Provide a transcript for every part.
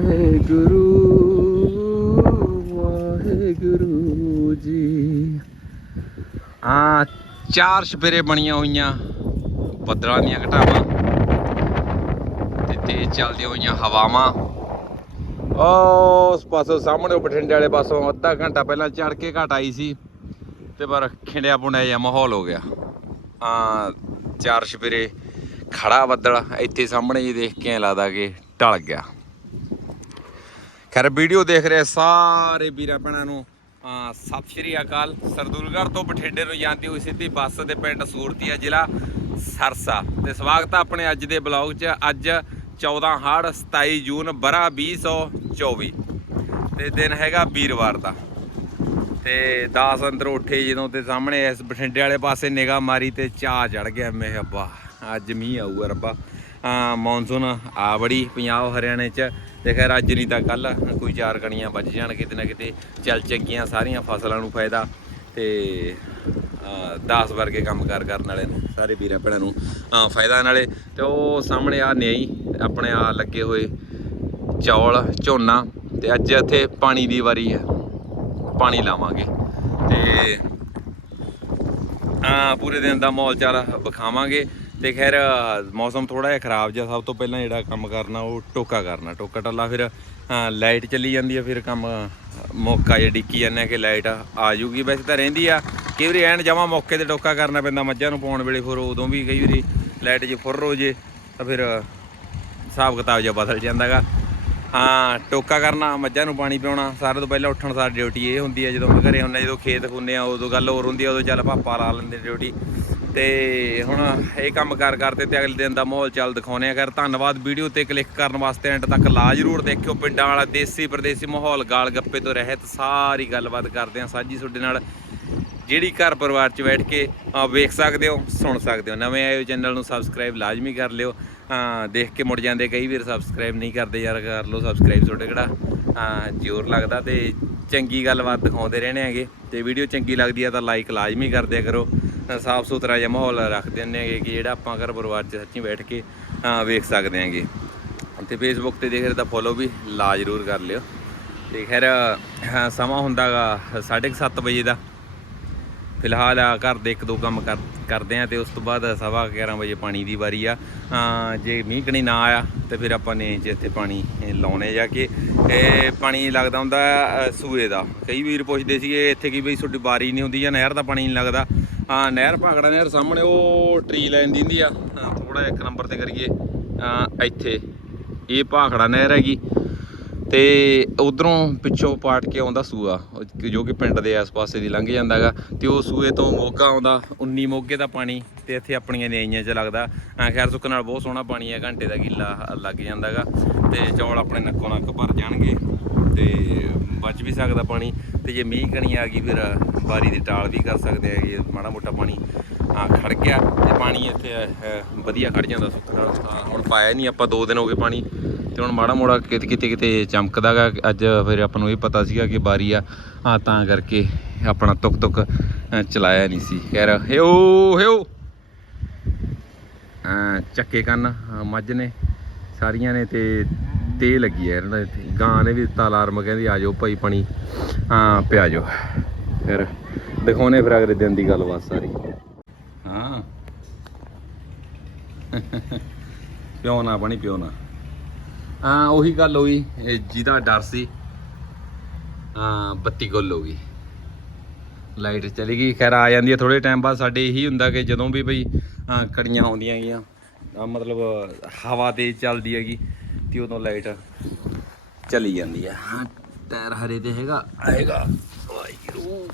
ਵਾਹਿਗੁਰੂ ਵਾਹਿਗੁਰੂ ਜੀ। ਆ ਚਾਰ ਛਪੇਰੇ ਬਣੀਆਂ ਹੋਈਆਂ, ਬੱਦਲਾਂ ਦੀਆਂ ਘਟਾਵਾਂ ਤੇ ਤੇਜ਼ ਚੱਲਦੀਆਂ ਹੋਈਆਂ ਹਵਾਵਾਂ। ਉਸ ਪਾਸੋਂ ਸਾਹਮਣੇ ਬਠਿੰਡੇ ਵਾਲੇ ਪਾਸੋਂ ਅੱਧਾ ਘੰਟਾ ਪਹਿਲਾਂ ਚੜ ਕੇ ਘਟ ਆਈ ਸੀ ਤੇ ਪਰ ਖਿੰਡਿਆ ਪੁੰਡਿਆ ਜਿਹਾ ਮਾਹੌਲ ਹੋ ਗਿਆ। ਆ ਚਾਰ ਛਪੇਰੇ ਖੜਾ ਬੱਦਲ ਇੱਥੇ ਸਾਹਮਣੇ ਜੀ ਦੇਖ ਕੇ ਐਂ ਲੱਗਦਾ ਕਿ ਢਲ ਗਿਆ। ਖੈਰ, ਵੀਡੀਓ ਦੇਖ ਰਹੇ ਸਾਰੇ ਵੀਰਾਂ ਭੈਣਾਂ ਨੂੰ। ਸਤਿ ਸ਼੍ਰੀ ਅਕਾਲ। ਸਰਦੂਲਗੜ੍ਹ ਤੋਂ ਬਠਿੰਡੇ ਨੂੰ ਜਾਂਦੀ ਹੋਈ ਸਿੱਧੀ ਬੱਸ ਦੇ ਪਿੰਡ ਸੂਰਤੀਆ ਜ਼ਿਲ੍ਹਾ ਸਰਸਾ। ਤੇ ਸਵਾਗਤ ਹੈ ਆਪਣੇ ਅੱਜ ਦੇ ਬਲੌਗ 'ਚ। ਅੱਜ 14 ਹਾੜ 27 ਜੂਨ, ਬਰਾ 2024 ਤੇ ਦਿਨ ਹੈਗਾ ਵੀਰਵਾਰ ਦਾ। ਤੇ 10 ਅੰਦਰ ਉੱਠੇ ਜਦੋਂ ਤੇ ਸਾਹਮਣੇ ਇਸ ਬਠਿੰਡੇ ਵਾਲੇ ਪਾਸੇ ਨਿਗਾਹ ਮਾਰੀ ਤੇ ਚਾਹ ਚੜ ਗਿਆ। ਮੈਂ ਅੱਬਾ ਅੱਜ ਮੀਂਹ ਆਊਗਾ ਰੱਬਾ। ਮੌਨਸੂਨ ਆ ਬੜੀ ਪੰਜਾਬ, ਹਰਿਆਣੇ ਚ। ਤੇ ਖੈਰ ਅੱਜ ਨਹੀਂ ਤਾਂ ਕੱਲ ਕੋਈ ਚਾਰ ਕਣੀਆਂ ਵੱਜ ਜਾਣ ਕਿਤੇ ਨਾ ਕਿਤੇ। ਚੱਲ ਚੰਗੀਆਂ ਸਾਰੀਆਂ ਫਸਲਾਂ ਨੂੰ ਫਾਇਦਾ। ਤੇ 10 ਵਰਗੇ ਕੰਮ ਕਾਰ ਕਰਨ ਵਾਲੇ ਨੂੰ, ਸਾਰੇ ਵੀਰਾਂ ਭੈਣਾਂ ਨੂੰ ਫਾਇਦਾ ਨਾਲੇ। ਤੇ ਉਹ ਸਾਹਮਣੇ ਆ ਨਿਆਈ, ਆਪਣੇ ਆ ਲੱਗੇ ਹੋਏ ਚੌਲ, ਝੋਨਾ। ਤੇ ਅੱਜ ਇੱਥੇ ਪਾਣੀ ਦੀ ਵਾਰੀ ਹੈ ਪਾਣੀ ਲਾਵਾਂਗੇ। ਤੇ ਆ ਪੂਰੇ ਦਿਨ ਦਾ ਮਾਹੌਲ ਚਾਲ ਵਿਖਾਵਾਂਗੇ। ਤੇ ਖੈਰ, ਮੌਸਮ ਥੋੜਾ ਜਿਹਾ ਖਰਾਬ ਜਿਹਾ, ਸਭ ਤੋਂ ਪਹਿਲਾਂ ਜਿਹੜਾ ਕੰਮ ਕਰਨਾ, ਉਹ ਟੋਕਾ ਕਰਨਾ। ਟੋਕਾ ਟੱਲਾ ਫਿਰ ਲਾਈਟ ਚੱਲੀ ਜਾਂਦੀ ਆ, ਫਿਰ ਕੰਮ, ਮੌਕਾ ਜੇ ਡਿੱਕੀ ਜਾਂਦੇ ਆ ਕਿ ਲਾਈਟ ਆ ਜੂਗੀ। ਵੈਸੇ ਤਾਂ ਰਹਿੰਦੀ ਆ, ਕਈ ਵਾਰੀ ਐਨ ਜਮਾ ਮੌਕੇ ਤੇ ਟੋਕਾ ਕਰਨਾ ਪੈਂਦਾ, ਮੱਝਾਂ ਨੂੰ ਪਾਉਣ ਵੇਲੇ ਫਿਰ ਉਦੋਂ ਵੀ ਕਈ ਵਾਰੀ ਲਾਈਟ ਜੇ ਫੁਰ ਹੋ ਜੇ, ਤਾਂ ਫਿਰ ਹਿਸਾਬ ਕਿਤਾਬ ਜਿਹਾ ਬਦਲ ਜਾਂਦਾਗਾ ਹਾਂ, ਟੋਕਾ ਕਰਨਾ, ਮੱਝਾਂ ਨੂੰ ਪਾਣੀ ਪਿਆਉਣਾ, ਸਾਰਿਆਂ ਤੋਂ ਪਹਿਲਾਂ ਉੱਠਣ ਸਾਰ ਡਿਊਟੀ ਇਹ ਹੁੰਦੀ ਹੈ ਜਦੋਂ ਮੈਂ ਘਰੇ ਹੁੰਨਾ ਜਦੋਂ ਖੇਤ ਖੁੰਨੇ ਆ, ਉਦੋਂ ਗੱਲ ਹੋਰ ਹੁੰਦੀ ਆ, ਉਦੋਂ ਚੱਲ ਪਾਪਾ ਲਾ ਲੈਂਦੇ ਡਿਊਟੀ। ਤੇ ਹੁਣ ਇਹ ਕੰਮ ਕਰ ਕਰਦੇ ਤੇ ਅਗਲੇ ਦਿਨ ਦਾ ਮਾਹੌਲ ਚੱਲ ਦਿਖਾਉਨੇ ਆ ਕਰ ਧੰਨਵਾਦ ਵੀਡੀਓ ਤੇ ਕਲਿੱਕ ਕਰਨ ਵਾਸਤੇ ਐਂਡ ਤੱਕ ਲਾ ਜਰੂਰ ਦੇਖਿਓ। ਪਿੰਡਾਂ ਵਾਲਾ ਦੇਸੀ ਪ੍ਰਦੇਸੀ ਮਾਹੌਲ, ਗਾਲ ਗੱਪੇ ਤੋਂ ਰਹਿਤ, ਸਾਰੀ ਗੱਲਬਾਤ ਕਰਦੇ ਆ ਸਾਂਝੀ ਤੁਹਾਡੇ ਨਾਲ। ਜਿਹੜੀ ਘਰ ਪਰਿਵਾਰ 'ਚ ਬੈਠ ਕੇ ਵੇਖ ਸਕਦੇ ਹੋ, ਸੁਣ ਸਕਦੇ ਹੋ। ਨਵੇਂ ਆਏ ਹੋ ਚੈਨਲ ਨੂੰ ਸਬਸਕ੍ਰਾਈਬ ਲਾਜ਼ਮੀ ਕਰ ਲਿਓ। ਦੇਖ ਕੇ ਮੁੜ ਜਾਂਦੇ ਕਈ ਵਾਰ ਸਬਸਕ੍ਰਾਈਬ ਨਹੀਂ ਕਰਦੇ, ਯਾਰ ਕਰ ਲਓ ਸਬਸਕ੍ਰਾਈਬ ਤੁਹਾਡੇ ਕਿਹੜਾ। ਜ਼ੋਰ ਲੱਗਦਾ ਤੇ ਚੰਗੀ ਗੱਲਬਾਤ ਦਿਖਾਉਂਦੇ ਰਹਿਣੇ ਹੈਗੇ। ਤੇ ਵੀਡੀਓ ਚੰਗੀ ਲੱਗਦੀ ਆ ਤਾਂ ਲਾਈਕ ਲਾਜ਼ਮੀ ਕਰ ਦਿਆ ਕਰੋ। ਸਾਫ਼ ਸੁਥਰਾ ਜਿਹਾ ਮਾਹੌਲ ਰੱਖ ਦਿੰਦੇ ਹੈਗੇ ਕਿ ਜਿਹੜਾ ਆਪਾਂ ਘਰ ਪਰਿਵਾਰ 'ਚ ਸੱਚੀ ਬੈਠ ਕੇ ਵੇਖ ਸਕਦੇ ਹੈਗੇ। ਤੇ ਫੇਸਬੁੱਕ ਤੇ ਦੇਖ ਰਹੇ ਤਾਂ ਫੋਲੋ ਵੀ ਲਾ ਜ਼ਰੂਰ ਕਰ ਲਿਓ। ਤੇ ਖੈਰ ਹਾਂ, ਸਮਾਂ ਹੁੰਦਾਗਾ 7:30 ਵਜੇ ਦਾ। ਫਿਲਹਾਲ ਘਰ ਦੇ ਇੱਕ ਦੋ ਕੰਮ ਕਰ ਕਰਦੇ ਆ ਤੇ ਉਸ ਤੋਂ ਬਾਅਦ ਸਵਾ 11 ਵਜੇ ਪਾਣੀ ਦੀ ਵਾਰੀ ਆ। ਜੇ ਮੀਂਹ ਕਣੀ ਨਾ ਆਇਆ ਤੇ ਫਿਰ ਆਪਾਂ ਨੇ ਜੇ ਇੱਥੇ ਪਾਣੀ ਲਾਉਣੇ ਜਾ ਕੇ। ਇਹ ਪਾਣੀ ਲੱਗਦਾ ਹੁੰਦਾ ਸੂਏ ਦਾ। ਕਈ ਵੀਰ ਪੁੱਛਦੇ ਸੀਗੇ ਇੱਥੇ ਕੀ ਬਈ ਤੁਹਾਡੀ ਵਾਰੀ ਨਹੀਂ ਹੁੰਦੀ ਜਾਂ ਨਹਿਰ ਦਾ ਪਾਣੀ ਨਹੀਂ ਲੱਗਦਾ। ਹਾਂ, ਨਹਿਰ ਭਾਗੜਾ ਨਹਿਰ ਸਾਹਮਣੇ, ਉਹ ਟਰੀ ਲਾਈਨ ਦਿੰਦੀ ਹੁੰਦੀ ਆ। ਥੋੜਾ ਇੱਕ ਨੰਬਰ ਤੇ ਕਰੀਏ। ਇੱਥੇ। ਇਹ ਭਾਖੜਾ ਨਹਿਰ ਹੈਗੀ। ਤੇ ਉਧਰੋਂ ਪਿੱਛੋਂ ਪਾਟ ਕੇ ਆਉਂਦਾ ਸੂਆ, ਜੋ ਕਿ ਪਿੰਡ ਦੇ ਆਸ-ਪਾਸੇ ਦੀ ਲੰਘ ਜਾਂਦਾਗਾ ਤੇ ਉਹ ਸੂਏ ਤੋਂ ਮੋਗਾ ਆਉਂਦਾ 19 ਮੋਗੇ ਦਾ ਪਾਣੀ, ਤੇ ਇੱਥੇ ਆਪਣੀਆਂ ਨਿਆਈਆਂ 'ਚ ਲੱਗਦਾ। ਖੈਰ ਸੁੱਕ ਨਾਲ ਬਹੁਤ ਸੋਹਣਾ ਪਾਣੀ ਹੈ ਘੰਟੇ ਦਾ ਗਿੱਲਾ ਲੱਗ ਜਾਂਦਾਗਾ ਤੇ ਚੌਲ ਆਪਣੇ ਨੱਕੋ ਨੱਕ ਭਰ ਜਾਣਗੇ। ਤੇ ਬਚ ਵੀ ਸਕਦਾ ਪਾਣੀ ਤੇ ਜੇ ਮੀਂਹ ਕਣੀ ਆ ਗਈ ਫਿਰ ਬਾਰੀ ਦੀ ਟਾਲ ਵੀ ਕਰ ਸਕਦੇ ਆ ਜੇ ਮਾੜਾ ਮੋਟਾ ਪਾਣੀ ਆ ਖੜ ਗਿਆ ਤੇ ਪਾਣੀ ਇੱਥੇ ਵਧੀਆ ਖੜ ਜਾਂਦਾ ਸੁੱਕ ਹੁਣ ਪਾਇਆ ਨਹੀਂ ਆਪਾਂ 2 ਦਿਨ ਹੋ ਗਏ ਪਾਣੀ ਤੇ ਹੁਣ ਮਾੜਾ ਮੋੜਾ ਕਿਤੇ ਕਿਤੇ ਕਿਤੇ ਚਮਕਦਾਗਾ ਅੱਜ ਫਿਰ ਆਪਾਂ ਨੂੰ ਇਹ ਪਤਾ ਸੀਗਾ ਕਿ ਬਾਰੀ ਆ ਆ ਤਾਂ ਕਰਕੇ ਆਪਣਾ ਤੁਕ ਤੁਕ ਚਲਾਇਆ ਨਹੀਂ ਸੀ। ਖੈਰ, ਹੇਓ ਹੇਓ। ਚੱਕੇ ਕੰਨ ਮੱਝ ਨੇ, ਸਾਰੀਆਂ ਨੇ ਤੇ ਤੇ ਲੱਗੀ ਹੈ ਇਹਨਾਂ ਦਾ ਇੱਥੇ। ਗਾਂ ਨੇ ਵੀ ਦਿੱਤਾ ਅਲਾਰਮ ਕਹਿੰਦੀ ਆ ਜਾਓ ਭਾਈ ਪਾਣੀ। ਹਾਂ ਪਿਆ ਜਾਓ। ਫਿਰ ਦਿਖਾਉਣੇ ਫਿਰ ਅਗਲੇ ਦਿਨ ਦੀ ਗੱਲਬਾਤ ਸਾਰੀ। ਹਾਂ। ਪਿਓ ਨਾ, ਪਾਣੀ ਪਿਓ ਨਾ। ਹਾਂ, ਉਹੀ ਗੱਲ ਹੋਈ ਇਹ ਜਿਹਦਾ ਡਰ ਸੀ, ਹਾਂ, ਬੱਤੀ ਗੁੱਲ ਹੋ ਗਈ। ਲਾਈਟ ਚਲੀ ਗਈ। ਖੈਰ, ਆ ਜਾਂਦੀ ਹੈ ਥੋੜੇ ਟਾਈਮ ਬਾਅਦ। ਸਾਡੇ ਇਹੀ ਹੁੰਦਾ ਕਿ ਜਦੋਂ ਵੀ ਬਈ ਕੜੀਆਂ ਆਉਂਦੀਆਂ ਗੀਆਂ ਮਤਲਬ ਹਵਾ ਤੇਜ਼ ਚੱਲਦੀ ਹੈਗੀ। ਤੇ ਉਦੋਂ ਲਾਈਟ ਚਲੀ ਜਾਂਦੀ ਹੈ ਹਾਂ ਟਾਇਰ ਹਰੇ ਤੇ ਹੈਗਾ। ਆਏਗਾ। ਵਾਹਿਗੁਰੂ।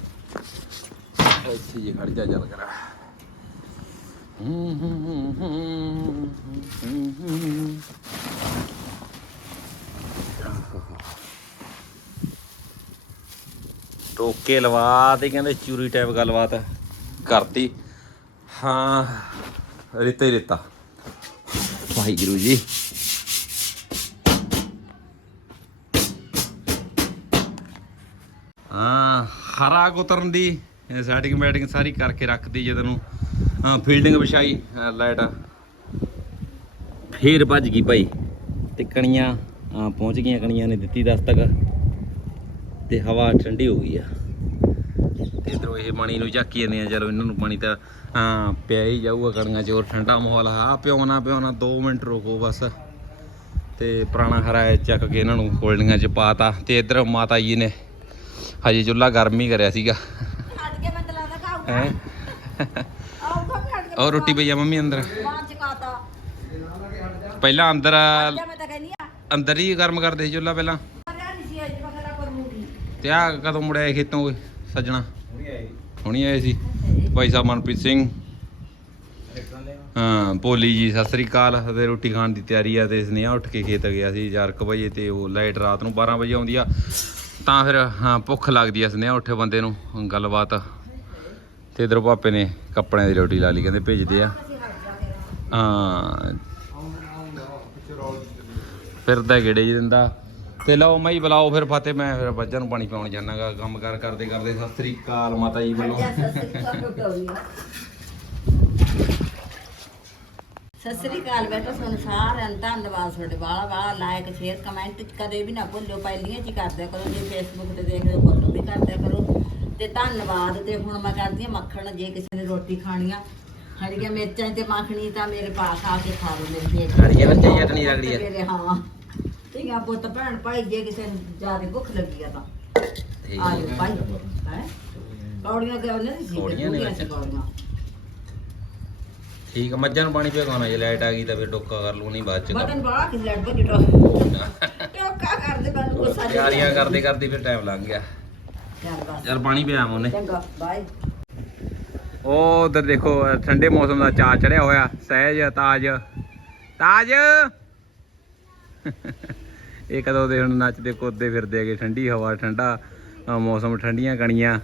ਇੱਥੇ ਜੇ ਖੜ ਜਾ ਚੱਲ ਕਰਾ। ਟੋਕੇ ਲਵਾ ਤੇ ਕਹਿੰਦੇ ਚੂਰੀ ਟਾਈਪ ਗੱਲਬਾਤ। ਕਰਤੀ। ਹਾਂ ਰਿਤਾ ਰਿਤਾ। ਵਾਹਿਗੁਰੂ ਜੀ। ਹਰਾ ਕੁਤਰਨ ਦੀ ਸੈਟਿੰਗ ਮੈਟਿੰਗ ਸਾਰੀ ਕਰਕੇ ਰੱਖਦੀ ਜਦੋਂ ਨੂੰ ਫੀਲਡਿੰਗ ਵਿਛਾਈ ਲਾਈਟ ਫੇਰ ਭੱਜ ਗਈ ਭਾਈ। ਤੇ ਕਣੀਆਂ ਪਹੁੰਚ ਗਈਆਂ, ਕਣੀਆਂ ਨੇ ਦਿੱਤੀ ਦਸ ਤੱਕ। ਤੇ ਹਵਾ ਠੰਡੀ ਹੋ ਗਈ ਆ। ਤੇ ਇਧਰੋਂ ਇਹ ਪਾਣੀ ਨੂੰ ਝਾਕੀ ਜਾਂਦੇ ਆ, ਚਲੋ ਇਹਨਾਂ ਨੂੰ ਪਾਣੀ ਤਾਂ ਪਿਆ ਹੀ ਜਾਊਗਾ ਕਣੀਆਂ ਚ ਹੋਰ ਠੰਡਾ ਮਾਹੌਲ ਆ। ਪਿਉਣਾ ਪਿਉਣਾ 2 ਮਿੰਟ ਰੁਕੋ ਬਸ। ਤੇ ਪੁਰਾਣਾ ਹਰਾ ਚੱਕ ਕੇ ਇਹਨਾਂ ਨੂੰ ਕੋਲਡੀਆਂ ਚ ਪਾਤਾ। ਤੇ ਇਧਰ ਮਾਤਾ ਜੀ ਨੇ ਹਜੇ ਚੁੱਲਾ ਗਰਮ ਹੀ ਕਰਿਆ ਸੀਗਾ। ਛੱਡ ਕੇ ਮੈਂ ਤਲਾ ਦਾ ਖਾਊਗਾ। ਹੈ? ਆਊਗਾ ਛੱਡ ਕੇ। ਔਰ ਰੋਟੀ ਪਈ ਆ ਮੰਮੀ ਅੰਦਰ। ਚਕਾਤਾ ਪਹਿਲਾਂ ਅੰਦਰ ਜਾਂ ਮੈਂ ਤਾਂ ਕਹਿੰਦੀ ਆ। ਅੰਦਰ ਹੀ ਗਰਮ ਕਰਦੇ ਸੀ ਚੁੱਲਾ ਪਹਿਲਾਂ। ਮਰਿਆ ਨਹੀਂ ਸੀ ਅਜੇ ਪਕੜਾ ਕਰੂੰਗੀ ਤੇ ਆ ਕਦੋਂ ਮੁੜਿਆ ਇਹ ਖੇਤੋਂ ਓਏ? ਸੱਜਣਾ। ਹੁਣੀ ਆਏ ਸੀ। ਭਾਈ ਸਾਹਿਬ ਮਨਪ੍ਰੀਤ ਸਿੰਘ। ਹਾਂ ਭੋਲੀ ਜੀ ਸਤਿ ਸ੍ਰੀ ਅਕਾਲ। ਤੇ ਰੋਟੀ ਖਾਣ ਦੀ ਤਿਆਰੀ ਆ ਤੇ ਸਨੇਹਾ ਉੱਠ ਕੇ ਖੇਤ ਗਿਆ ਸੀ। 4:00 ਵਜੇ ਤੇ ਉਹ ਲਾਈਟ ਰਾਤ ਨੂੰ 12 ਵਜੇ ਆਉਂਦੀ ਆ। ਤਾਂ ਫਿਰ, ਹਾਂ, ਭੁੱਖ ਲੱਗਦੀ ਆ ਸਨੇਹਾ ਉੱਠੇ ਬੰਦੇ ਨੂੰ ਗੱਲਬਾਤ। ਤੇ ਇਧਰ ਪਾਪੇ ਨੇ ਕੱਪੜਿਆਂ ਦੀ ਰੋਟੀ ਲਾ ਲਈ, ਕਹਿੰਦੇ ਭੇਜਦੇ ਆ। ਹਾਂ। ਫਿਰਦਾ ਗੇੜੇ ਜੀ ਦਿੰਦਾ। ਤੇ ਲਓ ਮਈ ਬੁਲਾਓ ਫਿਰ ਫਤਿਹ ਮੈਂ ਫਿਰ ਬੱਚਿਆਂ ਨੂੰ ਪਾਣੀ ਪਿਆਉਣ ਜਾਣਾਗਾ ਕੰਮ ਕਾਰ ਕਰਦੇ ਕਰਦੇ। ਸਤਿ ਸ੍ਰੀ ਅਕਾਲ ਮਾਤਾ ਜੀ ਵੱਲੋਂ। ਸਤਿ ਸ੍ਰੀ ਅਕਾਲ ਬੇਟਾ ਤੁਹਾਨੂੰ ਸਾਰਿਆਂ ਦਾ ਧੰਨਵਾਦ ਤੁਹਾਡੇ ਵਾਲਾ ਵਾਲਾ ਲਾਇਕ ਸ਼ੇਅਰ ਕਮੈਂਟ ਕਦੇ ਵੀ ਨਾ ਭੁੱਲਿਓ ਪਹਿਲੀਆਂ ਚ ਹੀ ਕਰੋ ਜੇ ਫੇਸਬੁੱਕ ਤੇ ਦੇਖਦੇ ਹੋ ਫੋਟੋ ਵੀ ਕਰਦਿਆ ਕਰੋ। ਤੇ ਧੰਨਵਾਦ ਤੇ ਹੁਣ ਮੈਂ ਕਰਦੀ ਹਾਂ ਮੱਖਣ ਜੇ ਕਿਸੇ ਨੇ ਰੋਟੀ ਖਾਣੀ ਆ ਹਰੀਆਂ ਮਿਰਚਾਂ ਤੇ ਮੱਖਣੀ ਤਾਂ ਮੇਰੇ ਪਾਸ ਆ ਕੇ ਖਾ ਲਓ ਮੇਰੇ ਪੇਟ ਹਰੀਆਂ ਮਿਰਚਾਂ ਦੀ ਚਟਣੀ ਰਗੜੀ ਆ। ਮੇਰੇ ਹਾਂ। ਠੀਕ ਆ ਪੁੱਤ ਭੈਣ ਭਾਈ ਜੇ ਕਿਸੇ ਨੂੰ ਜ਼ਿਆਦਾ ਭੁੱਖ ਲੱਗੀ ਆ ਤਾਂ ਆ। ਜਾਓ ਭਾਈ ਹੈ। ਕੌੜੀਆਂ ਕਿ ਉਹਨੇ ਸੀ? ਕੌੜੀਆਂ ਨੇ ਕੌੜੀਆਂ। ਠੀਕ ਆ ਮੱਝਾਂ ਨੂੰ ਪਾਣੀ ਪਿਆਉਣਾ ਜੇ ਲਾਈਟ ਆ ਗਈ ਤਾਂ ਫਿਰ ਟੋਕਾ ਕਰ ਲੂ ਨਹੀਂ ਬਾਅਦ ਚ ਬਟਨ ਬਾਹਲਾ ਕਿ ਲੜ ਟੋ ਟੋਕਾ ਕਰਦੇ ਬੰਦ ਗੁੱਸਾ ਤਿਆਰੀਆਂ ਕਰਦੇ ਕਰਦੇ ਫਿਰ ਟਾਈਮ ਲੰਘ ਗਿਆ। ਯਾਰ ਪਾਣੀ ਪਿਆ ਉਹਨੇ। ਚੰਗਾ ਬਾਏ ਉਹ ਉਧਰ ਦੇਖੋ ਠੰਡੇ ਮੌਸਮ ਦਾ ਚਾਅ ਚੜਿਆ ਹੋਇਆ ਸਹਿਜ ਤਾਜ। ਤਾਜ! ਇਹ ਕਦੋਂ ਦੇ ਹੁਣ ਨੱਚਦੇ ਕੁੱਦਦੇ ਫਿਰਦੇ ਹੈਗੇ ਠੰਡੀ ਹਵਾ ਠੰਡਾ ਮੌਸਮ ਠੰਡੀਆਂ ਕਣੀਆਂ।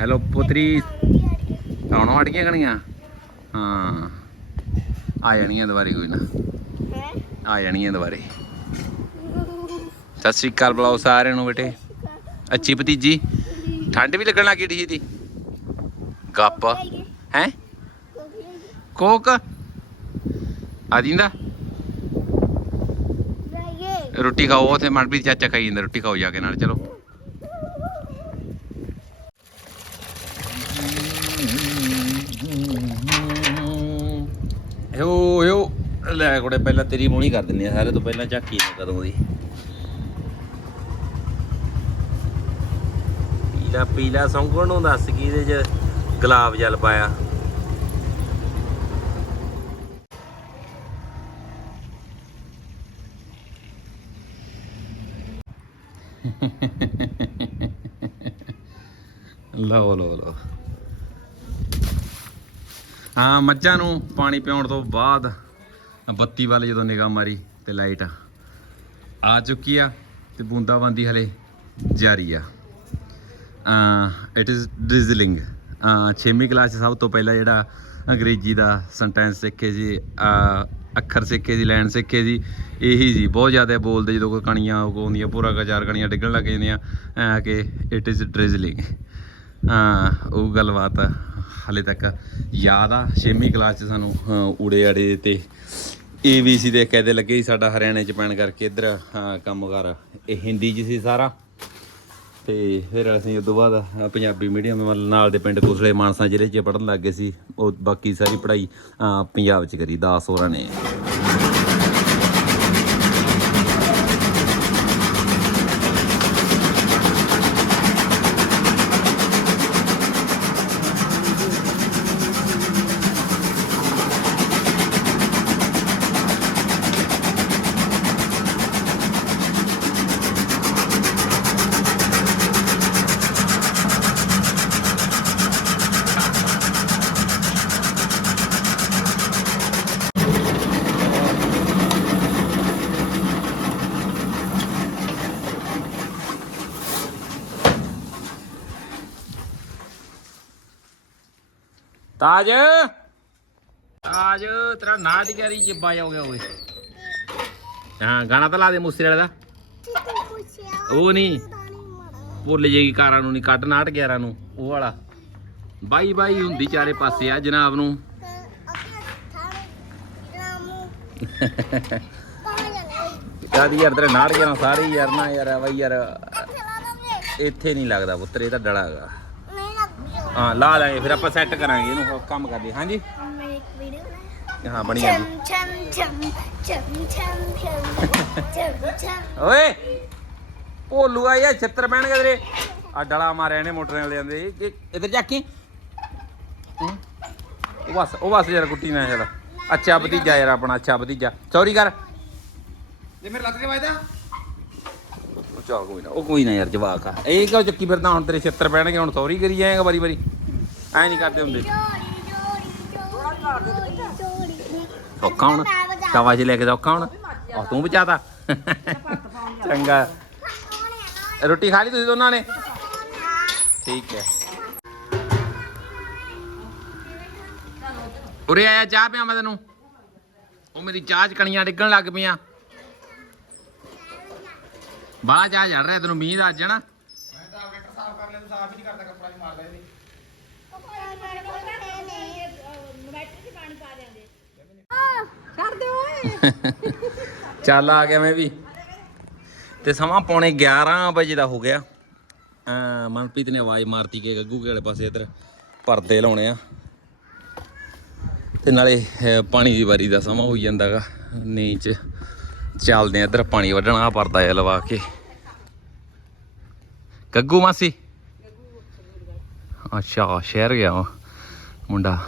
ਹੈਲੋ ਪੁੱਤਰੀ। ਆਉਣਾ ਹਟ ਗਈਆਂ ਕਣੀਆਂ? ਹਾਂ। ਆ ਜਾਣੀਆਂ ਦੁਬਾਰੇ ਕੋਈ ਨਾ। ਆ ਜਾਣੀਆਂ ਦੁਬਾਰੇ। ਸਤਿ ਸ੍ਰੀ ਅਕਾਲ ਬੁਲਾਓ ਸਾਰਿਆਂ ਨੂੰ ਬੇਟੇ। ਅੱਛੀ ਭਤੀਜੀ। ਠੰਡ ਵੀ ਲੱਗਣ ਲੱਗੀ ਢੀ ਦੀ। ਗੱਪ ਹੈ? ਕੋਕ ਆ ਦਿੰਦਾ ਰੋਟੀ ਖਾਓ ਉਥੇ ਮਨਪ੍ਰੀਤ ਚਾਚਾ ਖਾਈ ਜਾਂਦਾ। ਰੋਟੀ ਖਾਓ ਜਾ ਕੇ ਨਾਲ ਚਲੋ ਯੋ ਯੋ ਲੈ ਕੋੜੇ, ਪਹਿਲਾਂ ਤੇਰੀ ਮੂਹਣੀ ਕਰ ਦਿੰਦੇ ਆ ਸਾਰੇ ਤੋਂ ਪਹਿਲਾਂ ਝਾਕੀ ਨੇ ਕਦੋਂ ਦੀ ਪੀਲਾ ਪੀਲਾ ਸੰਗਣ ਨੂੰ ਦੱਸ ਕੀ ਇਹਦੇ ਚ ਗੁਲਾਬ ਜਲ ਪਾਇਆ। ਲਓ ਲਓ ਲਓ। ਹਾਂ, ਮੱਝਾਂ ਨੂੰ ਪਾਣੀ ਪਿਆਉਣ ਤੋਂ ਬਾਅਦ ਬੱਤੀ ਵੱਲ ਜਦੋਂ ਨਿਗਾਹ ਮਾਰੀ ਤੇ ਲਾਈਟ ਆ ਚੁੱਕੀ ਆ ਤੇ ਬੂੰਦਾਬਾਂਦੀ ਹਲੇ ਜਾਰੀ ਆ। ਇਟ ਇਜ਼ ਡ੍ਰਿਜ਼ਲਿੰਗ ਛੇਵੀਂ ਕਲਾਸ 'ਚ ਸਭ ਤੋਂ ਪਹਿਲਾਂ ਜਿਹੜਾ ਅੰਗਰੇਜ਼ੀ ਦਾ ਸੈਂਟੈਂਸ ਸਿੱਖੇ ਸੀ ਅੱਖਰ ਸਿੱਖੇ ਸੀ ਲੈਣ ਸਿੱਖੇ ਸੀ ਇਹੀ ਜੀ ਬਹੁਤ ਜ਼ਿਆਦਾ ਬੋਲਦੇ ਜਦੋਂ ਕੋਈ ਕਣੀਆਂ ਆਉਂਦੀਆਂ ਪੂਰਾ ਕਚਾਰ ਕਣੀਆਂ ਡਿੱਗਣ ਲੱਗ ਜਾਂਦੀਆਂ ਕਿ ਇਟ ਇਜ਼ ਡ੍ਰਿਜ਼ਲਿੰਗ ਉਹ ਗੱਲਬਾਤ ਹਲੇ ਤੱਕ ਯਾਦ ਆ। ਛੇਵੀਂ ਕਲਾਸ 'ਚ ਸਾਨੂੰ ਅਹ, ਊੜੇ ਆੜੇ ਤੇ ਏਬੀਸੀ ਦੇ ਕਾਇਦੇ ਲੱਗੇ ਸੀ ਸਾਡਾ ਹਰਿਆਣੇ 'ਚ ਪੈਣ ਕਰਕੇ ਇੱਧਰ ਹਾਂ, ਕੰਮਕਾਰ। ਇਹ ਹਿੰਦੀ 'ਚ ਸੀ ਸਾਰਾ। ਤੇ ਫਿਰ ਅਸੀਂ ਉਸ ਤੋਂ ਬਾਅਦ ਪੰਜਾਬੀ ਮੀਡੀਅਮ ਨਾਲ ਦੇ ਪਿੰਡ ਕੁਸਲੇ ਮਾਨਸਾ ਜ਼ਿਲ੍ਹੇ 'ਚ ਪੜਨ ਲੱਗ ਗਏ ਸੀ। ਉਹ ਬਾਕੀ ਸਾਰੀ ਪੜ੍ਹਾਈ ਪੰਜਾਬ 'ਚ ਕਰੀ ਦਾਸ ਹੋਰਾਂ ਨੇ। ਤਾਜ ਤਾਜ ਤੇਰਾ ਨਾਂ ਦੀ ਕਰੀ ਜਿੱਬਾ ਜਾ ਗਿਆ ਓਏ। ਹਾਂ ਗਾਣਾ ਤਾਂ ਲਾ ਦੇ ਮੂਸੇ ਵਾਲੇ ਦਾ। ਉਹ ਨਹੀਂ। ਭੁੱਲ ਜੇਗੀ ਕਾਰਾਂ ਨੂੰ ਨਹੀਂ ਕੱਢ ਨਾਟ 11 ਨੂੰ ਉਹ ਵਾਲਾ। ਬਾਈ ਬਾਈ ਹੁੰਦੀ ਚਾਰੇ ਪਾਸੇ ਆ ਜਨਾਬ ਨੂੰ। ਕਾਦੀ ਯਾਰ ਤੇਰੇ ਨਾੜ ਗਿਆ ਸਾਰੇ ਯਾਰ ਨਾ ਯਾਰ ਬਈ ਯਾਰ ਇੱਥੇ ਨਹੀਂ ਲੱਗਦਾ ਪੁੱਤਰ ਇਹ ਤਾਂ ਡਲਾ ਹੈਗਾ ਹਾਂ ਲਾ ਲਾਂਗੇ ਫਿਰ ਆਪਾਂ ਸੈੱਟ ਕਰਾਂਗੇ ਇਹਨੂੰ ਹੋਰ ਕੰਮ ਕਰਦੇ ਹਾਂਜੀ? ਹਾਂ ਬਣੀ ਜਾਂਦੀ chum chum chum chum chum chum chum ਓਏ! ਭੋਲੂ ਆ ਯਾ ਛੱਤਰ ਪੈਣਗੇ ਤੇਰੇ। ਆ ਡਲਾ ਮਾਰਿਆ ਨੇ ਮੋਟਰ ਵਾਲੇ ਇਹ ਇਧਰ ਜਾਕੀ ਹੂੰ? ਉਹ ਬਸ ਉਹ ਬਸ ਯਾਰ ਕੁੱਟੀ ਨਾ ਯਾਰ। ਅੱਛਾ ਭਤੀਜਾ ਯਾਰ ਆਪਣਾ ਅੱਛਾ ਭਤੀਜਾ। ਸੌਰੀ ਕਰ। ਜੇ ਮੇਰੇ ਲੱਤ ਤੇ ਵੱਜਦਾ। ਚੱਲ ਕੋਈ ਨਾ, ਉਹ ਕੋਈ ਨਾ ਯਾਰ ਜਵਾਕ ਆ। ਇਹ ਕਿਉਂ ਚੱਕੀ ਫਿਰਦਾ, ਹੁਣ ਤੇਰੇ ਛੱਤਰ ਪੈਣਗੇ, ਹੁਣ ਸੌਰੀ ਕਰੀ ਜਾਏਗਾ ਵਾਰੀ ਵਾਰੀ। ਐ ਨਹੀਂ ਕਰਦੇ ਹੁੰਦੇ। ਔਖਾ ਹੁਣ। ਤਵਾ 'ਚ ਲੈ ਕੇ ਔਖਾ ਹੁਣ। ਆ ਤੂੰ ਬਚਾਤਾ ਚੰਗਾ। ਰੋਟੀ ਖਾ ਲਈ ਤੁਸੀਂ ਦੋਨਾਂ ਨੇ? ਠੀਕ ਹੈ। ਉਰੇ ਆਇਆ ਚਾਹ ਪਿਆ ਮੈਂ ਤੈਨੂੰ। ਉਹ ਮੇਰੀ ਚਾਹ ਚ ਕਣੀਆਂ ਡਿੱਗਣ ਲੱਗ ਪਈਆਂ। ਬਾਹਲਾ ਚਾਹ ਚੜ ਰਿਹਾ ਤੈਨੂੰ ਮੀਂਹ ਦਾ ਅੱਜ ਨਾ ਮੈਂ ਤਾਂ ਟਰੈਕਟਰ ਸਾਫ਼ ਕਰ ਲੈਂਦਾ ਸਾਫ਼ ਹੀ ਨਹੀਂ ਕਰਦਾ ਕੱਪੜਾ ਚ ਮਾਰਦਾ ਇਹਦੇ ਚੱਲ ਆ ਗਿਆ ਮੈਂ ਵੀ। ਤੇ ਸਮਾਂ ਪੌਣੇ 11 ਵਜੇ ਦਾ ਹੋ ਗਿਆ। ਮਨਪ੍ਰੀਤ ਨੇ ਆਵਾਜ਼ ਮਾਰਤੀ ਕਿ ਗੱਗੂ ਕੇ ਵਾਲੇ ਪਾਸੇ ਇਧਰ ਪਰਦੇ ਲਾਉਣੇ ਆ। ਤੇ ਨਾਲੇ ਪਾਣੀ ਦੀ ਵਾਰੀ ਦਾ ਸਮਾਂ ਹੋਈ ਜਾਂਦਾਗਾ ਨਹੀਂ ਚ। ਚੱਲਦੇ ਆ ਇਧਰ ਪਾਣੀ ਵੱਢਣਾ ਆ ਪਰਦਾ ਆ ਲਵਾ ਕੇ। ਗੱਗੂ ਮਾਸੀ? ਅੱਛਾ ਸ਼ਹਿਰ ਗਿਆ ਵਾ ਮੁੰਡਾ।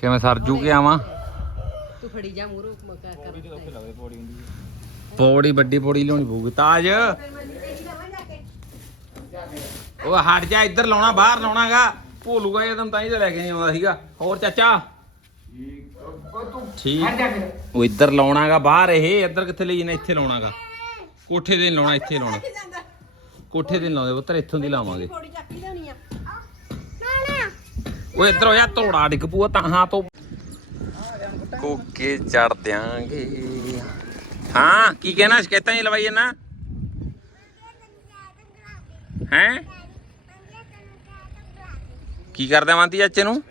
ਕਿਵੇਂ ਸਰਜੂ ਕੇ ਆਵਾਂ? ਤੂੰ ਫੜੀ ਜਾ ਮੂਰੋ ਕਰ ਕਰ ਪੌੜੀ ਵੱਡੀ ਪੌੜੀ ਲਿਆਉਣੀ ਪਊਗੀ। ਤਾਜ! ਉਹ ਹਟ ਜਾ ਇੱਧਰ ਲਾਉਣਾ ਬਾਹਰ ਲਾਉਣਾਗਾ ਭੋਲੂਗਾ ਇਹ ਤਾਂ ਤਾਂ ਹੀ ਤਾਂ ਲੈ ਕੇ ਨਹੀਂ ਆਉਂਦਾ ਸੀਗਾ। ਹੋਰ ਚਾਚਾ? ਠੀਕ। ਉਹ ਇੱਧਰ ਲਾਉਣਾਗਾ ਬਾਹਰ ਇਹ ਇੱਧਰ ਕਿੱਥੇ ਲਈ ਜਾਣਾ? ਇੱਥੇ ਲਾਉਣਾਗਾ। ਕੋਠੇ ਤੇ ਨੀ ਲਾਉਣਾ ਇੱਥੇ ਲਾਉਣਾ। ਕੋਠੇ ਤੇ ਨੀ ਲਾਉਂਦੇ ਪੁੱਤਰ ਇੱਥੋਂ ਦੀ ਲਾਵਾਂਗੇ। ਥੋੜੀ ਚੱਕੀ ਲਿਆਉਣੀ ਆ। ਉਹ ਇੱਧਰ ਹੋਇਆ ਤੋੜਾ ਡਿੱਗ ਪੂਆ ਤਾਂ ਹਾਂ ਤੋਂ ਕੋਕੇ ਚੜ ਦਿਆਂਗੇ। ਹਾਂ ਕੀ ਕਹਿਣਾ? ਸ਼ਿਕਾਇਤਾਂ ਹੀ ਲਵਾਈ ਨਾ ਹੈ? ਕੀ ਕਰਦਾ ਮੰਤੀ ਚਾਚੇ ਨੂੰ?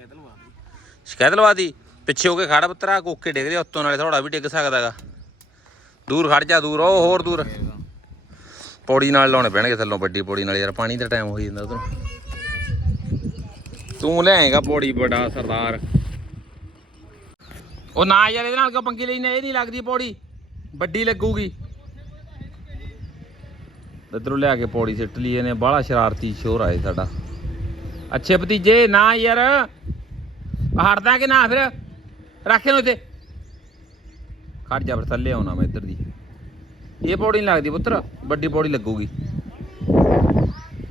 ਸ਼ਿਕਾਇਤ ਲਵਾਦੀ ਪਿੱਛੇ ਹੋ ਕੇ ਖੜ ਪੁੱਤਰਾ, ਕੋਕੇ ਡਿੱਗਦੇ ਉੱਤੋਂ ਨਾਲੇ ਥੋੜਾ ਵੀ ਡਿੱਗ ਸਕਦਾਗਾ। ਦੂਰ ਖੜ ਜਾ ਦੂਰ, ਉਹ ਹੋਰ ਦੂਰ। ਪੌੜੀ ਨਾਲ ਲਾਉਣੇ ਪੈਣਗੇ ਥੱਲੋਂ ਵੱਡੀ ਪੌੜੀ ਨਾਲ ਯਾਰ, ਪਾਣੀ ਦਾ ਟਾਈਮ ਹੋ ਜਾਂਦਾ ਉਧਰ। ਤੂੰ ਲਿਆਏਗਾ ਪੌੜੀ ਬੜਾ ਸਰਦਾਰ। ਉਹ ਨਾ ਯਾਰ, ਇਹਦੇ ਨਾਲ ਕਿਉਂ ਪੰਗੀ ਲਈ ਇਹ ਨਹੀਂ ਲੱਗਦੀ ਪੌੜੀ। ਵੱਡੀ ਲੱਗੂਗੀ। ਇਧਰੋਂ ਲਿਆ ਕੇ ਪੌੜੀ ਸਿੱਟ ਲਈ, ਇਹਨੇ ਬਾਹਲਾ ਸ਼ਰਾਰਤੀ ਸ਼ੋਰ ਆਏ ਸਾਡਾ। ਅੱਛੇ ਭਤੀਜੇ, ਨਾ ਯਾਰ। ਹਟਦਾ ਕਿ ਨਾ ਫਿਰ? ਰੱਖ ਇਹਨੂੰ ਇੱਥੇ। ਖੜ ਜਾ ਫਿਰ, ਥੱਲੇ ਆਉਣਾ ਮੈਂ ਇੱਧਰ ਦੀ। ਇਹ ਪੌੜੀ ਨਹੀਂ ਲੱਗਦੀ ਪੁੱਤਰ, ਵੱਡੀ ਪੌੜੀ ਲੱਗੂਗੀ।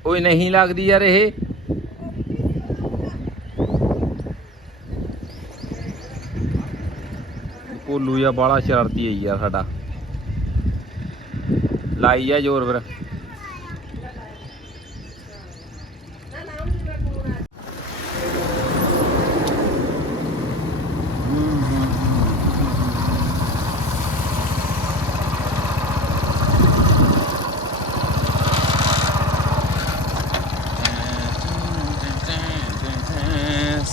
ਓਏ ਨਹੀਂ ਲੱਗਦੀ ਯਾਰ ਇਹ। ਭੋਲੂ ਜਾਂ ਬਾਲਾ ਸ਼ਰਾਰਤੀ ਹੈ ਯਾਰ ਸਾਡਾ। ਲਾਈ ਜਾ ਜ਼ੋਰ ਫਿਰ।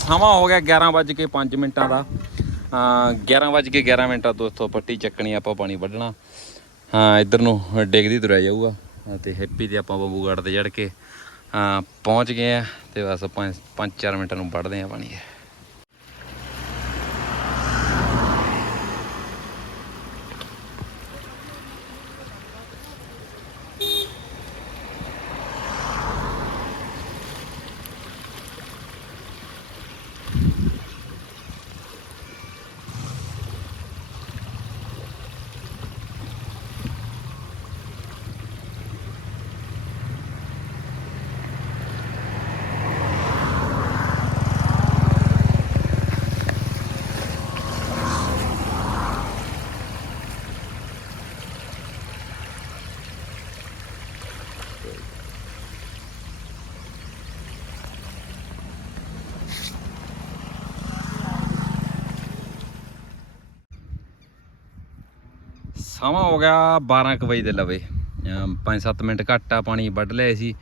ਸਮਾਂ ਹੋ ਗਿਆ 11:05 ਮਿੰਟਾਂ ਦਾ। ਹਾਂ 11:11 ਮਿੰਟਾਂ ਤੋਂ ਇੱਥੋਂ ਪੱਟੀ ਚੱਕਣੀ ਆਪਾਂ ਪਾਣੀ ਵੱਢਣਾ। ਹਾਂ ਇੱਧਰ ਨੂੰ ਡਿੱਗਦੀ ਤੁਰਿਆ ਜਾਊਗਾ। ਹਾਂ, ਤੇ ਹੈਪੀ ਤੇ ਆਪਾਂ ਬੰਬੂਗੜ ਤੇ ਚੜ ਕੇ ਪਹੁੰਚ ਗਏ ਆ। ਤੇ ਬਸ 5 5-4 ਮਿੰਟਾਂ ਨੂੰ ਵੱਢਦੇ ਆ ਪਾਣੀ। ਸਮਾਂ ਹੋ ਗਿਆ 12 ਕੁ ਵਜੇ ਦੇ ਲਵੇ। 5-7 ਮਿੰਟ ਘੱਟ ਆ, ਪਾਣੀ ਵੱਢ ਲਿਆ ਸੀ।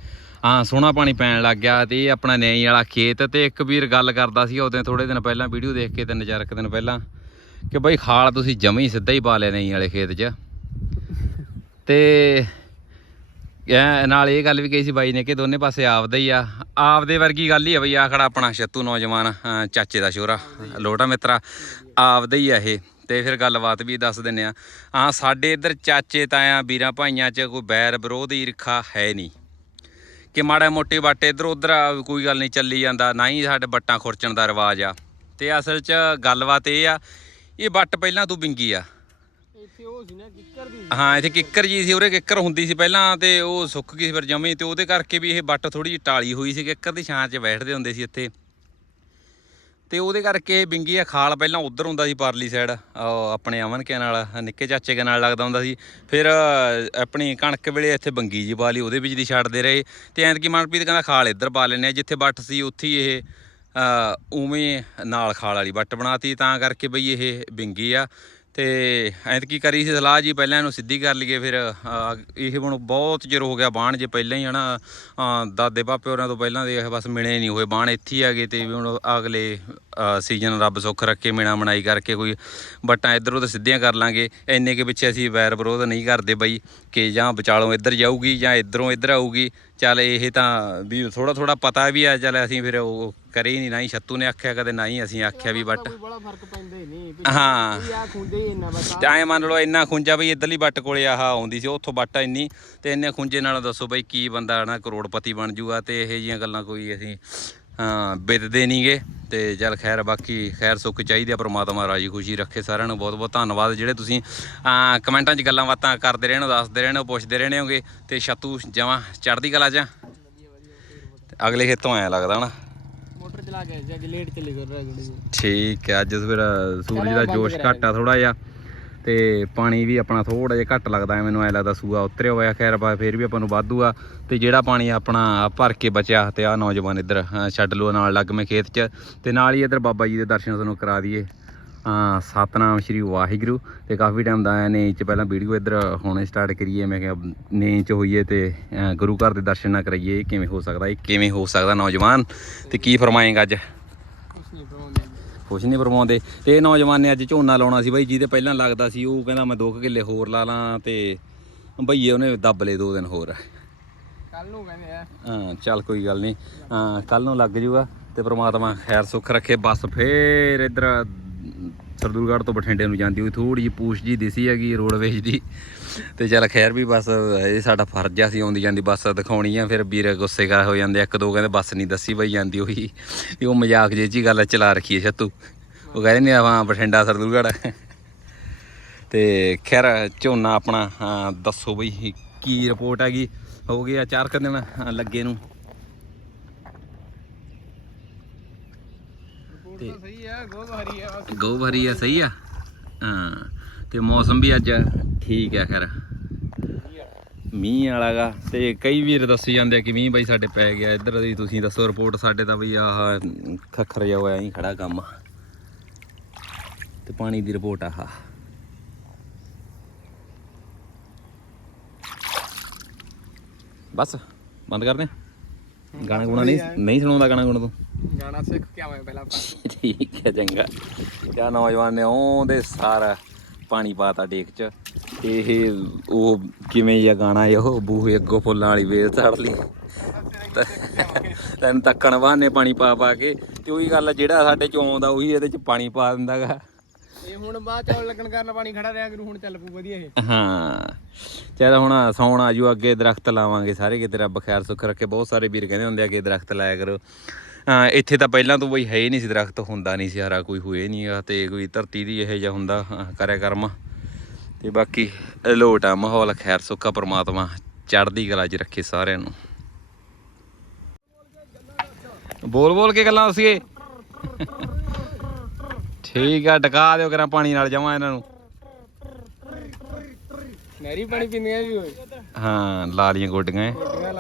ਹਾਂ, ਸੋਹਣਾ ਪਾਣੀ ਪੈਣ ਲੱਗ ਗਿਆ ਤੇ ਇਹ ਆਪਣਾ ਨਿਆਈ ਵਾਲਾ ਖੇਤ ਤੇ ਇੱਕ ਵੀਰ ਗੱਲ ਕਰਦਾ ਸੀ, ਉਹਦੇ ਥੋੜੇ ਦਿਨ ਪਹਿਲਾਂ ਵੀਡੀਓ ਦੇਖ ਕੇ, ਤਿੰਨ ਚਾਰ ਕੁ ਦਿਨ ਪਹਿਲਾਂ ਕਿ ਬਈ ਖਾਲ ਤੁਸੀਂ ਜਮੇ ਹੀ ਸਿੱਧਾ ਹੀ ਪਾ ਲਿਆ ਨਹੀਂ ਵਾਲੇ ਖੇਤ 'ਚ। ਤੇ ਇਹ ਨਾਲ ਇਹ ਗੱਲ ਵੀ ਕਹੀ ਸੀ ਬਾਈ ਨੇ ਕਿ ਦੋਨੇ ਪਾਸੇ ਆਪਦਾ ਹੀ ਆ। ਆਪਦੇ ਵਰਗੀ ਗੱਲ ਹੀ ਆ ਬਈ ਆ ਖੜਾ ਆਪਣਾ ਛੱਤੂ ਨੌਜਵਾਨ ਚਾਚੇ ਦਾ ਸ਼ੋਰਾ ਲੋਟਾ ਮਿੱਤਰਾ, ਆਪਦਾ ਹੀ ਆ ਇਹ। ਤੇ ਫਿਰ ਗੱਲਬਾਤ ਵੀ ਦੱਸ ਦਿੰਨੇ ਆ ਹਾਂ ਸਾਡੇ ਇੱਧਰ ਚਾਚੇ ਤਾਇਆ ਵੀਰਾਂ ਭਾਈਆਂ 'ਚ ਕੋਈ ਬੈਰ ਵਿਰੋਧ ਈਰਖਾ ਹੈ ਨਹੀਂ। ਕਿ ਮਾੜਾ ਮੋਟੇ ਬਾਟੇ ਇੱਧਰ ਉੱਧਰ ਕੋਈ ਗੱਲ ਨਹੀਂ ਚੱਲੀ ਜਾਂਦਾ ਨਾ ਹੀ ਸਾਡੇ ਬੱਟਾਂ ਖੁਰਚਣ ਦਾ ਰਿਵਾਜ ਆ। ਤੇ ਅਸਲ 'ਚ ਗੱਲਬਾਤ ਇਹ ਆ ਇਹ ਬੱਟ ਪਹਿਲਾਂ ਤੋਂ ਬਿੰਗੀ ਆ। ਇੱਥੇ ਉਹ ਸੀ ਨਾ ਕਿੱਕਰ ਦੀ ਹਾਂ ਇੱਥੇ ਕਿੱਕਰ ਜੀ ਸੀ ਉਰੇ ਕਿੱਕਰ ਹੁੰਦੀ ਸੀ ਪਹਿਲਾਂ ਤੇ ਉਹ ਸੁੱਕ ਗਈ ਫਿਰ ਜਮੀ ਤੇ ਉਹਦੇ ਕਰਕੇ ਵੀ ਇਹ ਬੱਟ ਥੋੜੀ ਜਿਹੀ ਟਾਲੀ ਹੋਈ ਸੀ ਕਿੱਕਰ ਦੀ ਛਾਂ 'ਚ ਬੈਠਦੇ ਹੁੰਦੇ ਸੀ ਇੱਥੇ। ਤੇ ਉਹਦੇ ਕਰਕੇ ਇਹ ਬਿੰਗੀ ਆ ਖਾਲ ਪਹਿਲਾਂ ਉਧਰ ਹੁੰਦਾ ਸੀ ਪਰਲੀ ਸਾਈਡ ਆਪਣੇ ਅਮਨ ਕੇ ਨਾਲ, ਨਿੱਕੇ ਚਾਚੇ ਕੇ ਨਾਲ ਲੱਗਦਾ ਹੁੰਦਾ ਸੀ। ਫਿਰ ਆਪਣੀ ਕਣਕ ਵੇਲੇ ਇੱਥੇ ਬੰਗੀ ਜੀ ਪਾ ਲਈ, ਉਹਦੇ ਵਿੱਚ ਦੀ ਛੱਡਦੇ ਰਹੇ। ਤੇ ਐਤਕੀ ਮਨਪ੍ਰੀਤ ਕਹਿੰਦਾ ਖਾਲ ਇੱਧਰ ਪਾ ਲੈਨੇ ਆ ਜਿੱਥੇ ਵੱਟ ਸੀ ਉੱਥੇ ਹੀ ਇਹ ਉਵੇਂ ਨਾਲ ਖਾਲ ਵਾਲੀ ਬੱਟ ਬਣਾਤੀ। ਤਾਂ ਕਰਕੇ ਬਈ ਇਹ ਬਿੰਗੀ ਆ। ਤੇ ਐਤਕੀ ਕਰੀ ਸੀ ਸਲਾਹ ਜੀ ਪਹਿਲਾਂ ਇਹਨੂੰ ਸਿੱਧੀ ਕਰ ਲਈਏ ਫਿਰ ਇਹ ਹੁਣ ਬਹੁਤ ਚਿਰ ਹੋ ਗਿਆ ਬਾਣ ਜੇ ਪਹਿਲਾਂ ਹੀ ਹਨਾ ਅਹ, ਦਾਦੇ ਪਾਪੇ ਹੋਰਾਂ ਤੋਂ ਪਹਿਲਾਂ ਦੇ ਇਹ ਬਸ ਮਿਣੇ ਨਹੀਂ ਹੋਏ ਬਾਣ ਇੱਥੇ ਹੀ ਆ ਗਏ ਤੇ ਵੀ ਹੁਣ ਅਗਲੇ ਸੀਜ਼ਨ ਰੱਬ ਸੁੱਖ ਰੱਖੇ ਮਿਣਾ ਮਨਾਈ ਕਰਕੇ ਕੋਈ ਬੱਟਾਂ ਇੱਧਰ ਤਾਂ ਸਿੱਧੀਆਂ ਕਰ ਲਾਂਗੇ। ਇੰਨੇ ਕੇ ਪਿੱਛੇ ਅਸੀਂ ਵੈਰ ਵਿਰੋਧ ਨਹੀਂ ਕਰਦੇ ਬਈ ਕਿ ਜਾਂ ਵਿਚਾਲੋਂ ਇੱਧਰ ਜਾਊਗੀ ਜਾਂ ਇੱਧਰੋਂ ਇੱਧਰ ਆਊਗੀ। ਚੱਲ ਇਹ ਤਾਂ ਵੀ ਥੋੜਾ ਥੋੜਾ ਪਤਾ ਵੀ ਆ ਚੱਲ ਅਸੀਂ ਫਿਰ ਉਹ ਕਰੇ ਹੀ ਨਹੀਂ ਨਾ ਹੀ ਛੱਤੂ ਨੇ ਆਖਿਆ ਕਦੇ ਨਾ ਹੀ ਅਸੀਂ ਆਖਿਆ ਵੀ ਬੱਟ ਕੋਈ ਬੜਾ ਫ਼ਰਕ ਪੈਂਦਾ ਹੀ ਨਹੀਂ ਹਾਂ। ਆ ਖੁੰਦੇ ਹੀ ਇੰਨਾ ਬਸ ਤੇ ਐਂ ਮੰਨ ਲਓ ਇੰਨਾ ਖੁੰਜਾ ਬਈ ਇੱਧਰਲੀ ਬੱਟ ਕੋਲੇ ਆਹ ਆਉਂਦੀ ਸੀ ਉੱਥੋਂ ਬੱਟ ਇੰਨੀ ਤੇ ਇੰਨੇ ਖੁੰਜੇ ਨਾਲ ਦੱਸੋ ਬਈ ਕੀ ਬੰਦਾ ਨਾ ਕਰੋੜਪਤੀ ਬਣ ਜੂਗਾ ਤੇ ਇਹੋ ਜੀਆਂ ਗੱਲਾਂ ਕੋਈ ਅਸੀਂ ਹਾਂ ਬਿੱਦਦੇ ਨਹੀਂਗੇ ਤੇ ਚੱਲ ਖੈਰ ਬਾਕੀ ਖੈਰ ਸੁੱਖ ਚਾਹੀਦੀ ਆ ਪ੍ਰਮਾਤਮਾ ਰਾਜੀ ਖੁਸ਼ੀ ਰੱਖੇ ਸਾਰਿਆਂ ਨੂੰ ਬਹੁਤ ਬਹੁਤ ਧੰਨਵਾਦ। ਜਿਹੜੇ ਤੁਸੀਂ ਕਮੈਂਟਾਂ 'ਚ ਗੱਲਾਂ ਬਾਤਾਂ ਕਰਦੇ ਰਹਿਣੇ ਦੱਸਦੇ ਰਹਿਣੇ ਪੁੱਛਦੇ ਰਹਿਣੇ ਹੋਗੇ ਤੇ ਛੱਤੂ ਜਮਾਂ ਚੜ੍ਹਦੀ ਕਲਾ? ਤੇ ਅਗਲੇ ਖੇਤੋਂ ਆਇਆ ਲੱਗਦਾ ਨਾ ਮੋਟਰ ਚਲਾ ਕੇ ਜੇ ਅੱਗੇ ਲੇਟ ਚੱਲੇ ਕਰ ਰਿਹਾ ਠੀਕ ਹੈ ਅੱਜ ਫਿਰ ਸੂਰਜ ਦਾ ਜੋਸ਼ ਘੱਟ ਥੋੜਾ ਜਿਹਾ। ਤੇ ਪਾਣੀ ਵੀ ਆਪਣਾ ਥੋੜਾ ਜਿਹਾ ਘੱਟ ਲੱਗਦਾ ਮੈਨੂੰ ਐ ਲੱਗਦਾ ਸੂਆ ਉਤਰਿਆ ਹੋਇਆ, ਖੈਰ ਬਾ, ਫਿਰ ਵੀ ਆਪਾਂ ਨੂੰ ਵਾਧੂ ਆ। ਤੇ ਜਿਹੜਾ ਪਾਣੀ ਆਪਣਾ ਭਰ ਕੇ ਬਚਿਆ ਤੇ ਆ ਨੌਜਵਾਨ ਇੱਧਰ ਛੱਡ ਲਓ ਨਾਲ ਲੱਗਵੇਂ ਖੇਤ 'ਚ। ਤੇ ਨਾਲ ਹੀ ਇੱਧਰ ਬਾਬਾ ਜੀ ਦੇ ਦਰਸ਼ਨ ਤੁਹਾਨੂੰ ਕਰਾ ਦਈਏ। ਸਤਨਾਮ ਸ਼੍ਰੀ ਵਾਹਿਗੁਰੂ। ਤੇ ਕਾਫੀ ਟਾਈਮ ਦਾ ਆਇਆ ਨੇ ਚ ਪਹਿਲਾਂ ਵੀਡੀਓ ਇੱਧਰ ਹੁਣ ਸਟਾਰਟ ਕਰੀਏ, ਮੈਂ ਕਿਹਾ ਨੇ ਚ ਹੋਈਏ ਤੇ ਗੁਰੂ ਘਰ ਦੇ ਦਰਸ਼ਨ ਨਾ ਕਰਾਈਏ। ਕਿਵੇਂ ਹੋ ਸਕਦਾ, ਇਹ ਕਿਵੇਂ ਹੋ ਸਕਦਾ ਨੌਜਵਾਨ? ਤੇ ਕੀ ਫਰਮਾਏਗਾ ਅੱਜ? ਕੁਛ ਨਹੀਂ ਪਰਵਾਉਂਦੇ ਤੇ ਇਹ ਨੌਜਵਾਨ ਨੇ ਅੱਜ ਝੋਨਾ ਲਾਉਣਾ ਸੀ ਬਾਈ ਜਿਹਦੇ ਪਹਿਲਾਂ ਲੱਗਦਾ ਸੀ ਉਹ ਕਹਿੰਦਾ ਮੈਂ 2 ਕਿੱਲੇ ਹੋਰ ਲਾ ਲਾਂ ਤੇ ਭਈਏ ਉਹਨੇ ਦੱਬ ਲਏ ਦੋ ਦਿਨ ਹੋਰ। ਕੱਲ ਨੂੰ ਕਹਿੰਦੇ ਆ। ਹਾਂ ਚੱਲ ਕੋਈ ਗੱਲ ਨਹੀਂ ਹਾਂ ਕੱਲ ਨੂੰ ਲੱਗ ਜੂਗਾ ਤੇ ਪ੍ਰਮਾਤਮਾ ਖੈਰ ਸੁੱਖ ਰੱਖੇ ਬੱਸ ਫੇਰ ਇੱਧਰ ਸਰਦੂਲਗੜ੍ਹ ਤੋਂ ਬਠਿੰਡੇ ਨੂੰ ਜਾਂਦੀ ਹੋਈ ਥੋੜੀ ਜਿਹੀ ਪੂਛ ਜੀ ਦਿਸੀ ਹੈਗੀ ਰੋਡਵੇਜ ਦੀ। ਤੇ ਚੱਲ ਖੈਰ ਵੀ ਬਸ ਇਹ ਸਾਡਾ ਫਰਜ਼ ਆ ਸੀ ਆਉਂਦੀ ਜਾਂਦੀ ਬੱਸ ਦਿਖਾਉਣੀ ਆ ਫਿਰ ਵੀਰ ਗੁੱਸੇ ਕਰ ਹੋ ਜਾਂਦੇ। ਇੱਕ ਦੋ ਕਹਿੰਦੇ ਬੱਸ ਨਹੀਂ ਦੱਸੀ ਬਈ ਜਾਂਦੀ ਉਹੀ। ਵੀ ਉਹ ਮਜ਼ਾਕ ਜਿਹੀ ਜੀ ਗੱਲ ਚਲਾ ਰੱਖੀ ਹੈ ਛੱਤੂ। ਉਹ ਕਹਿੰਦੇ ਨੇ ਆਵਾਂ ਬਠਿੰਡਾ ਸਰਦੂਲਗੜ੍ਹ। ਤੇ ਖੈਰ ਝੋਨਾ ਆਪਣਾ ਹਾਂ, ਦੱਸੋ ਬਈ ਕੀ ਰਿਪੋਰਟ ਹੈਗੀ? ਹੋ ਗਿਆ ਚਾਰ ਕੁ ਦਿਨ ਲੱਗੇ ਨੂੰ। ਰਿਪੋਰਟ ਤਾਂ ਸਹੀ ਆ ਗੋਭ ਹਰੀ ਆ। ਬਸ ਗੋ ਭਰੀ ਆ ਸਹੀ ਆ? ਹਾਂ। ਤੇ ਮੌਸਮ ਵੀ ਅੱਜ ਠੀਕ ਆ ਖੈਰ। ਮੀਂਹ ਵਾਲਾਗਾ ਤੇ ਕਈ ਵੀਰ ਦੱਸੀ ਜਾਂਦੇ ਕਿ ਮੀਂਹ ਬਈ ਸਾਡੇ ਪੈ ਗਿਆ। ਇੱਧਰ ਦੀ ਤੁਸੀਂ ਦੱਸੋ ਰਿਪੋਰਟ ਸਾਡੇ ਤਾਂ ਬਈ ਆਹ ਖੱਖਰ ਜਿਹਾ ਹੋਇਆ ਹੀ ਖੜਾ ਕੰਮ। ਤੇ ਪਾਣੀ ਦੀ ਰਿਪੋਰਟ ਆਹ। ਬਸ ਬੰਦ ਕਰਦੇ? ਗਾਣਾ ਗੁਣਾ ਨਹੀਂ ਨਹੀਂ ਸੁਣਾਉਂਦਾ ਗਾਣਾ ਗੁਣਾ ਤੂੰ? ਗਾਣਾ ਸਿੱਖ ਕੇ ਆਵਾਂ ਪਹਿਲਾਂ ਠੀਕ ਹੈ ਚੰਗਾ। ਕਿਆ ਨੌਜਵਾਨ ਨੇ ਉਹਦੇ ਸਾਰਾ। ਪਾਣੀ ਪਾਤਾ ਡੇਕ ਚ। ਤੇ ਇਹ ਉਹ ਕਿਵੇਂ ਜਿਹਾ ਗਾਣਾ ਹੈ ਉਹ ਬੂਹੇ ਅੱਗੋਂ ਫੁੱਲਾਂ ਵਾਲੀ ਵੇਲ ਛੜ ਲਈ। ਤੈਨੂੰ ਤੱਕਣ ਬਹਾਨੇ ਪਾਣੀ ਪਾ ਪਾ ਕੇ ਤੇ ਉਹੀ ਗੱਲ ਆ, ਜਿਹੜਾ ਸਾਡੇ ਚੋਂ ਆਉਂਦਾ ਉਹੀ ਇਹਦੇ ਚ ਪਾਣੀ ਪਾ ਦਿੰਦਾਗਾ। ਇਹ ਹੁਣ ਬਾਅਦ ਚੌਲ ਲੱਗਣ ਕਾਰਨ ਪਾਣੀ ਖੜਾ ਰਿਹਾ ਕਰੂ ਹੁਣ ਚੱਲ ਪੂ ਵਧੀਆ ਇਹ। ਹਾਂ। ਚਲ ਹੁਣ ਸੌਣ ਆਜੂ ਅੱਗੇ ਦਰਖਤ ਲਾਵਾਂਗੇ ਸਾਰੇ ਕਿਤੇ ਰੱਬ ਖੈਰ ਸੁੱਖ ਰੱਖੇ। ਬਹੁਤ ਸਾਰੇ ਵੀਰ ਕਹਿੰਦੇ ਹੁੰਦੇ ਆ ਕਿ ਦਰਖਤ ਲਾਇਆ ਕਰੋ। ਇੱਥੇ ਤਾਂ ਪਹਿਲਾਂ ਤੋਂ ਬਈ ਹੈ ਹੀ ਨਹੀਂ ਸੀ ਦਰਖਤ ਹੁੰਦਾ ਨਹੀਂ ਸੀ ਹਰਾ ਕੋਈ ਹੋਏ ਨਹੀਂ ਆ ਤੇ ਕੋਈ ਧਰਤੀ ਦੀ ਇਹੋ ਜਿਹਾ ਹੁੰਦਾ ਕਰਿਆ ਕਰਮ ਤੇ ਬਾਕੀ ਲੋਟ ਆ ਮਾਹੌਲ ਖੈਰ ਸੁੱਖਾ ਪ੍ਰਮਾਤਮਾ ਚੜ੍ਹਦੀ ਕਲਾ 'ਚ ਰੱਖੇ ਸਾਰਿਆਂ ਨੂੰ। ਬੋਲ ਬੋਲ ਕੇ ਗੱਲਾਂ ਦੱਸੀਏ। ਠੀਕ ਆ ਟਕਾ ਦਿਓ ਕਰਾਂ ਪਾਣੀ ਨਾਲ ਜਮਾ ਇਹਨਾਂ ਨੂੰ। ਨਹਿਰੀ ਪਾਣੀ ਪੀਂਦੀਆਂ ਵੀ ਹੋਏ ਹਾਂ ਲਾਲੀਆਂ ਗੋਡੀਆਂ। ਰੋਟੀਆਂ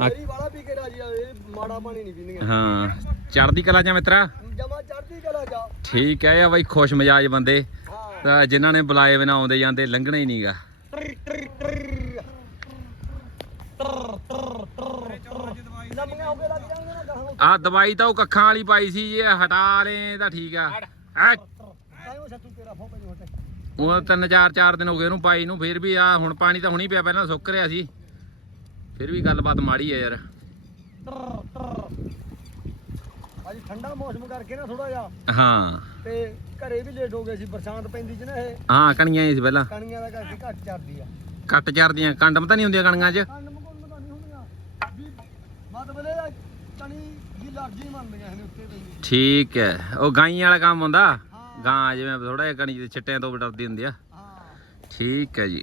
ਲਾ ਲੀਆਂ ਨਹਿਰੀ ਵਾਲਾ ਪੀ ਕੇ ਰਾਜੀ ਆਵੇ ਮਾੜਾ ਪਾਣੀ ਨਹੀਂ ਪੀਂਦੀਆਂ। ਹਾਂ। ਚੜ੍ਹਦੀ ਕਲਾ ਆ ਮਿੱਤਰਾ? ਜਮਾ ਚੜਦੀ ਕਲਾ ਜਾ ਠੀਕ ਹੈ ਆ ਬਾਈ ਖੁਸ਼ ਮਿਜਾਜ ਬੰਦੇ। ਤਾਂ ਜਿਨ੍ਹਾਂ ਨੇ ਬੁਲਾਏ ਬਿਨਾ ਆਉਂਦੇ ਜਾਂਦੇ ਲੰਘਣਾ ਹੀ ਨਹੀਂਗਾ। ਆ ਦਵਾਈ ਤਾਂ ਉਹ ਕੱਖਾਂ ਵਾਲੀ ਪਾਈ ਸੀ ਜੇ ਹਟਾ ਲੇ ਤਾਂ ਠੀਕ ਆ। ਉਹ ਤਿੰਨ ਚਾਰ ਚਾਰ ਦਿਨ ਹੋ ਗਏ ਉਹਨੂੰ ਪਾਈ ਨੂੰ ਫਿਰ ਵੀ ਆ ਹੁਣ ਪਾਣੀ ਤਾਂ ਹੁਣੀ ਪਿਆ ਪਹਿਲਾਂ ਸੁੱਕ ਰਿਹਾ ਸੀ। ਫਿਰ ਵੀ ਗੱਲਬਾਤ ਮਾੜੀ ਆ ਯਾਰ। ਅੱਜ ਠੰਡਾ ਮੌਸਮ ਕਰਕੇ ਨਾ ਥੋੜਾ ਜਿਹਾ। ਹਾਂ। ਤੇ ਘਰੇ ਵੀ ਲੇਟ ਹੋ ਗਏ ਸੀ ਬਰਸਾਤ ਪੈਂਦੀ ਚ ਨਾ ਇਹ। ਹਾਂ ਕਣੀਆਂ ਹੀ ਸੀ ਪਹਿਲਾਂ। ਕਣੀਆਂ ਦਾ ਕਰਕੇ ਘੱਟ ਚੜਦੀ ਆ ਕੱਟ ਚਰਦੀਆਂ ਕੰਡਮ ਤਾਂ ਨਹੀਂ ਹੁੰਦੀਆਂ ਕਣੀਆਂ 'ਚ? ਕੰਨ ਮਕੋਨ ਤਾਂ ਨਹੀਂ ਹੁੰਦੀਆਂ। ਵੀ ਮਤਲਬ ਇਹ ਕਣੀ ਦੀ ਲਰਜੀ ਮੰਨਦੀਆਂ ਨੇ ਉੱਤੇ ਪਈ ਠੀਕ ਹੈ। ਉਹ ਗਾਈ ਵਾਲਾ ਕੰਮ ਹੁੰਦਾ? ਹਾਂ। ਗਾਂ ਜਿਵੇਂ ਥੋੜਾ ਜਿਹਾ ਕਣੀ ਦੇ ਛਿੱਟਿਆਂ ਤੋਂ ਡਰਦੀ ਹੁੰਦੀ ਆ। ਹਾਂ। ਠੀਕ ਹੈ ਜੀ।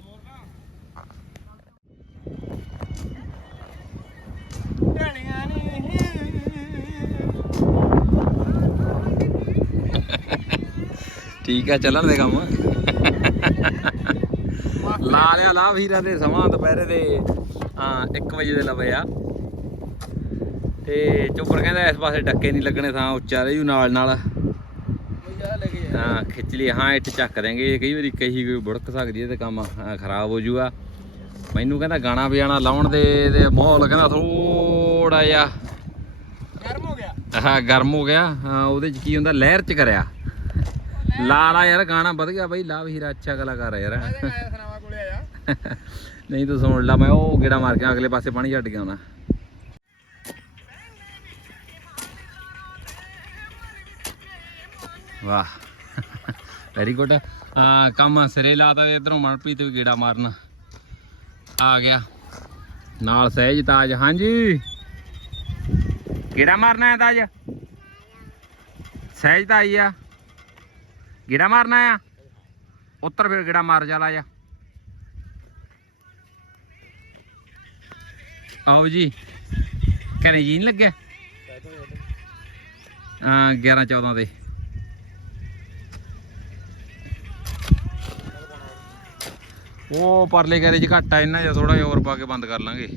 ਠੀਕ ਹੈ ਚੱਲਣ ਦੇ ਕੰਮ। ਲਾ ਲਿਆ ਲਾ ਵੀਰਾਂ ਦੇ ਸਮਾਂ ਦੁਪਹਿਰੇ ਦੇ ਹਾਂ 1 ਵਜੇ ਦੇ ਲਵੇ ਆ। ਤੇ ਚੋਪਰ ਕਹਿੰਦਾ ਇਸ ਪਾਸੇ ਡੱਕੇ ਨਹੀਂ ਲੱਗਣੇ ਥਾਂ ਉੱਚਾ ਰਹੀ ਨਾਲ ਨਾਲ। ਹਾਂ ਖਿੱਚ ਲਈ ਹਾਂ ਇੱਟ ਚੱਕ ਦੇਂਗੇ ਕਈ ਵਾਰੀ ਕਹੀ ਕੋਈ ਬੁੜਕ ਸਕਦੀ ਹੈ ਤੇ ਕੰਮ ਖਰਾਬ ਹੋ ਜੂਗਾ। ਮੈਨੂੰ ਕਹਿੰਦਾ ਗਾਣਾ ਵਜਾਣਾ ਲਾਉਣ ਦੇ ਤੇ ਮਾਹੌਲ ਕਹਿੰਦਾ ਥੋੜਾ ਜਿਹਾ। ਗਰਮ ਹੋ ਗਿਆ। ਹਾਂ ਗਰਮ ਹੋ ਗਿਆ। ਹਾਂ ਉਹਦੇ ਚ ਕੀ ਹੁੰਦਾ ਲਹਿਰ ਚ ਕਰਿਆ। ਲਾ ਲਾ ਯਾਰ ਗਾਣਾ ਵਧ ਗਿਆ ਬਈ ਲਾ ਹੀਰਾ ਅੱਛਾ ਕਲਾਕਾਰ ਹੈ ਯਾਰ। ਸਨਾਵਾ ਕੋਲੇ ਆਇਆ ਨਹੀਂ ਤੂੰ ਸੁਣ ਲਾ ਮੈਂ ਉਹ ਗੇੜਾ ਮਾਰ ਕੇ ਅਗਲੇ ਪਾਸੇ ਪਾਣੀ ਛੱਡ ਕੇ ਆਉਣਾ। ਵਾਹ। ਵੈਰੀ ਗੁੱਡ ਆ ਕੰਮ ਸਿਰੇ ਲਾਤਾ ਤੇ ਇਧਰੋਂ ਮਨਪ੍ਰੀਤ ਵੀ ਗੇੜਾ ਮਾਰਨ। ਆ ਗਿਆ। ਨਾਲ ਸਹਿਜ ਤਾਜ ਹਾਂਜੀ। ਗੇੜਾ ਮਾਰਨਾ ਹੈ ਤਾਜ। ਸਹਿਜ ਤਾਂ ਆਈ ਆ। ਗੇੜਾ ਮਾਰਨਾ ਆ। ਉੱਤਰ ਫਿਰ ਗੇੜਾ ਮਾਰ ਜਾ ਲਾ ਜਾ। ਆਓ ਜੀ। ਘਰੇ ਜੀ ਨਹੀਂ ਲੱਗਿਆ? ਹਾਂ 11 14 ਦੇ। ਉਹ ਪਰਲੇ ਚ ਘੱਟ ਆ ਇਹਨਾਂ ਜਾਂ ਥੋੜਾ ਜਿਹਾ ਹੋਰ ਪਾ ਕੇ ਬੰਦ ਕਰ ਲਾਂਗੇ।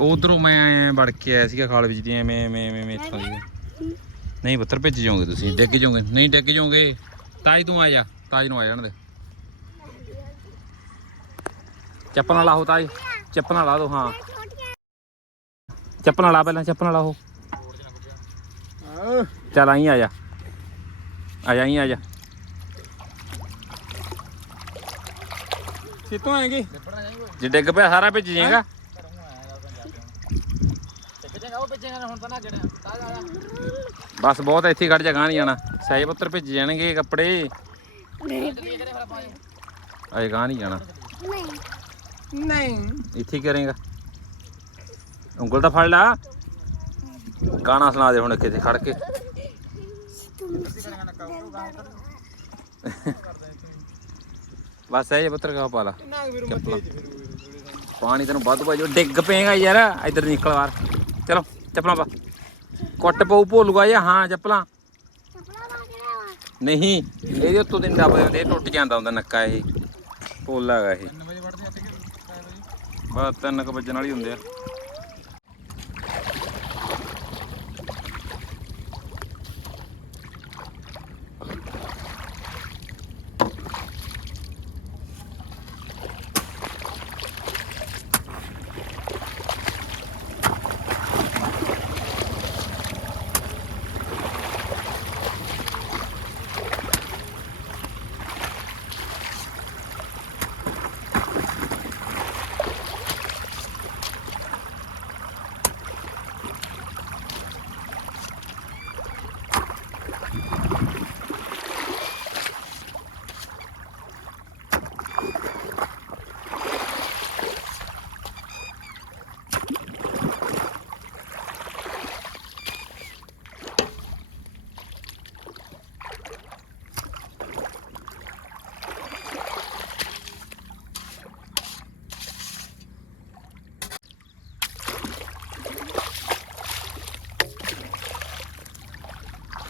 ਉਧਰੋਂ ਮੈਂ ਵੜ ਕੇ ਆਇਆ ਸੀਗਾ ਖਾਲ ਵਿੱਚ ਦੀ ਐਵੇਂ ਐਵੇਂ ਐਵੇਂ ਐਵੇਂ ਇੱਥੋਂ ਦੀ ਨਹੀਂ ਬੱਤਰ ਭਿੱਜ ਜਾਓਗੇ ਤੁਸੀਂ। ਡਿੱਗ ਜਾਓਗੇ। ਨਹੀਂ ਡਿੱਗ ਜਾਓਗੇ। ਤਾਜ ਤੂੰ ਆ ਜਾ। ਤਾਜ ਨੂੰ ਆ ਜਾਣ ਦੇ। ਚੱਪਲਾਂ ਲਾਹੋ ਤਾਜ ਚੱਪਲਾਂ ਲਾ ਦੋ ਹਾਂ। ਚੱਪਲਾਂ ਲਾ ਪਹਿਲਾਂ ਚੱਪਲਾਂ ਲਾਹੋ ਚੱਲ ਆਈ ਆ ਜਾ। ਆ ਜਾ ਆਈ ਆ ਜਾ। ਕਿੱਥੋਂ ਆਏਗੇ। ਜੇ ਡਿੱਗ ਪਿਆ ਸਾਰਾ ਭਿੱਜ ਜਾਏਗਾ। ਬਸ ਬਹੁਤ ਇੱਥੇ ਖੜ ਜਾ ਗਾਂ ਨਹੀਂ ਜਾਣਾ ਪੁੱਤਰ ਭਿੱਜ ਜਾਣਗੇ ਕੱਪੜੇ। ਅਜੇ ਗਾਂ ਨਹੀਂ ਜਾਣਾ ਨਹੀਂ। ਨਹੀਂ। ਇੱਥੇ ਹੀ ਕਰੇਗਾ। ਉਂਗਲ ਤਾਂ ਫੜ ਲਾ। ਗਾਣਾ ਸੁਣਾ ਦੇ ਹੁਣ ਕਿਤੇ ਖੜ ਕੇ। ਬਸ ਇਹ ਪੁੱਤਰ ਕਾ ਪਾ ਲਾ। ਵੀਰ ਪਾਣੀ ਤੈਨੂੰ ਵੱਧ ਭਾਜੋ ਡਿੱਗ ਪਏਗਾ ਯਾਰ। ਇੱਧਰ ਨਿਕਲ ਬਾਹਰ। ਚਲੋ। ਚੱਪਲਾਂ ਪਾ। ਕੁੱਟ ਪਊ ਭੋਲੂਗਾ ਜਾਂ ਹਾਂ ਚੱਪਲਾਂ। ਨਹੀਂ ਇਹਦੇ ਉੱਤੋਂ ਦੀ ਨੀ ਦੱਬ ਇਹ ਟੁੱਟ ਜਾਂਦਾ ਹੁੰਦਾ ਨੱਕਾ ਇਹ। ਪੋਲਾ ਹੈਗਾ ਇਹ। 3 ਵਜੇ ਵੜਦੇ ਬਸ ਵੱਜਣ ਵਾਲੀ ਹੁੰਦੇ ਆ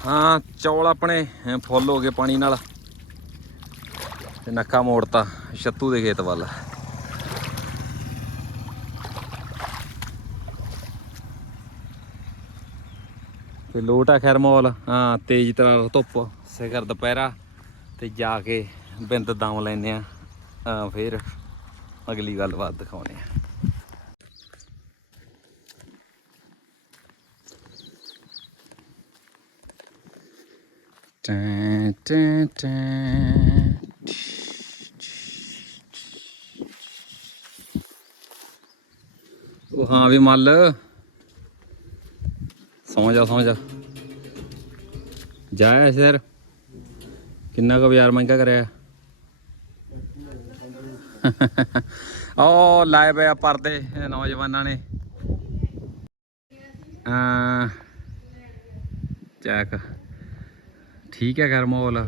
ਹਾਂ ਚੌਲ ਆਪਣੇ ਫੁੱਲ ਹੋ ਗਏ ਪਾਣੀ ਨਾਲ ਤੇ ਨੱਕਾ ਮੋੜਤਾ ਛੱਤੂ ਦੇ ਖੇਤ ਵੱਲ। ਤੇ ਲੋਟ ਆ ਖੈਰ ਮੌਲ ਹਾਂ ਤੇਜ਼ ਤਰ੍ਹਾਂ ਧੁੱਪ ਸਿਖਰ ਦੁਪਹਿਰਾ ਤੇ ਜਾ ਕੇ ਬਿੰਦ ਦਮ ਲੈਨੇ ਆ ਹਾਂ, ਫਿਰ ਅਗਲੀ ਗੱਲਬਾਤ ਦਿਖਾਉਨੇ ਆ ਟੈਂ ਟੈਂ ਟੈਂ ਉਹ ਹਾਂ ਵੀ ਮੱਲ ਸੌਂ ਜਾ ਸੌਂ ਜਾ ਜਾਇਆ ਸਰ ਕਿੰਨਾ ਕੁ ਬਾਜ਼ਾਰ ਮਹਿੰਗਾ ਕਰਿਆ ਉਹ ਲਾਏ ਪਏ ਆ ਪਰਦੇ ਨੌਜਵਾਨਾਂ ਨੇ ਆ ਚੈੱਕ ਠੀਕ ਹੈ ਕਰ ਮਾਹੌਲ।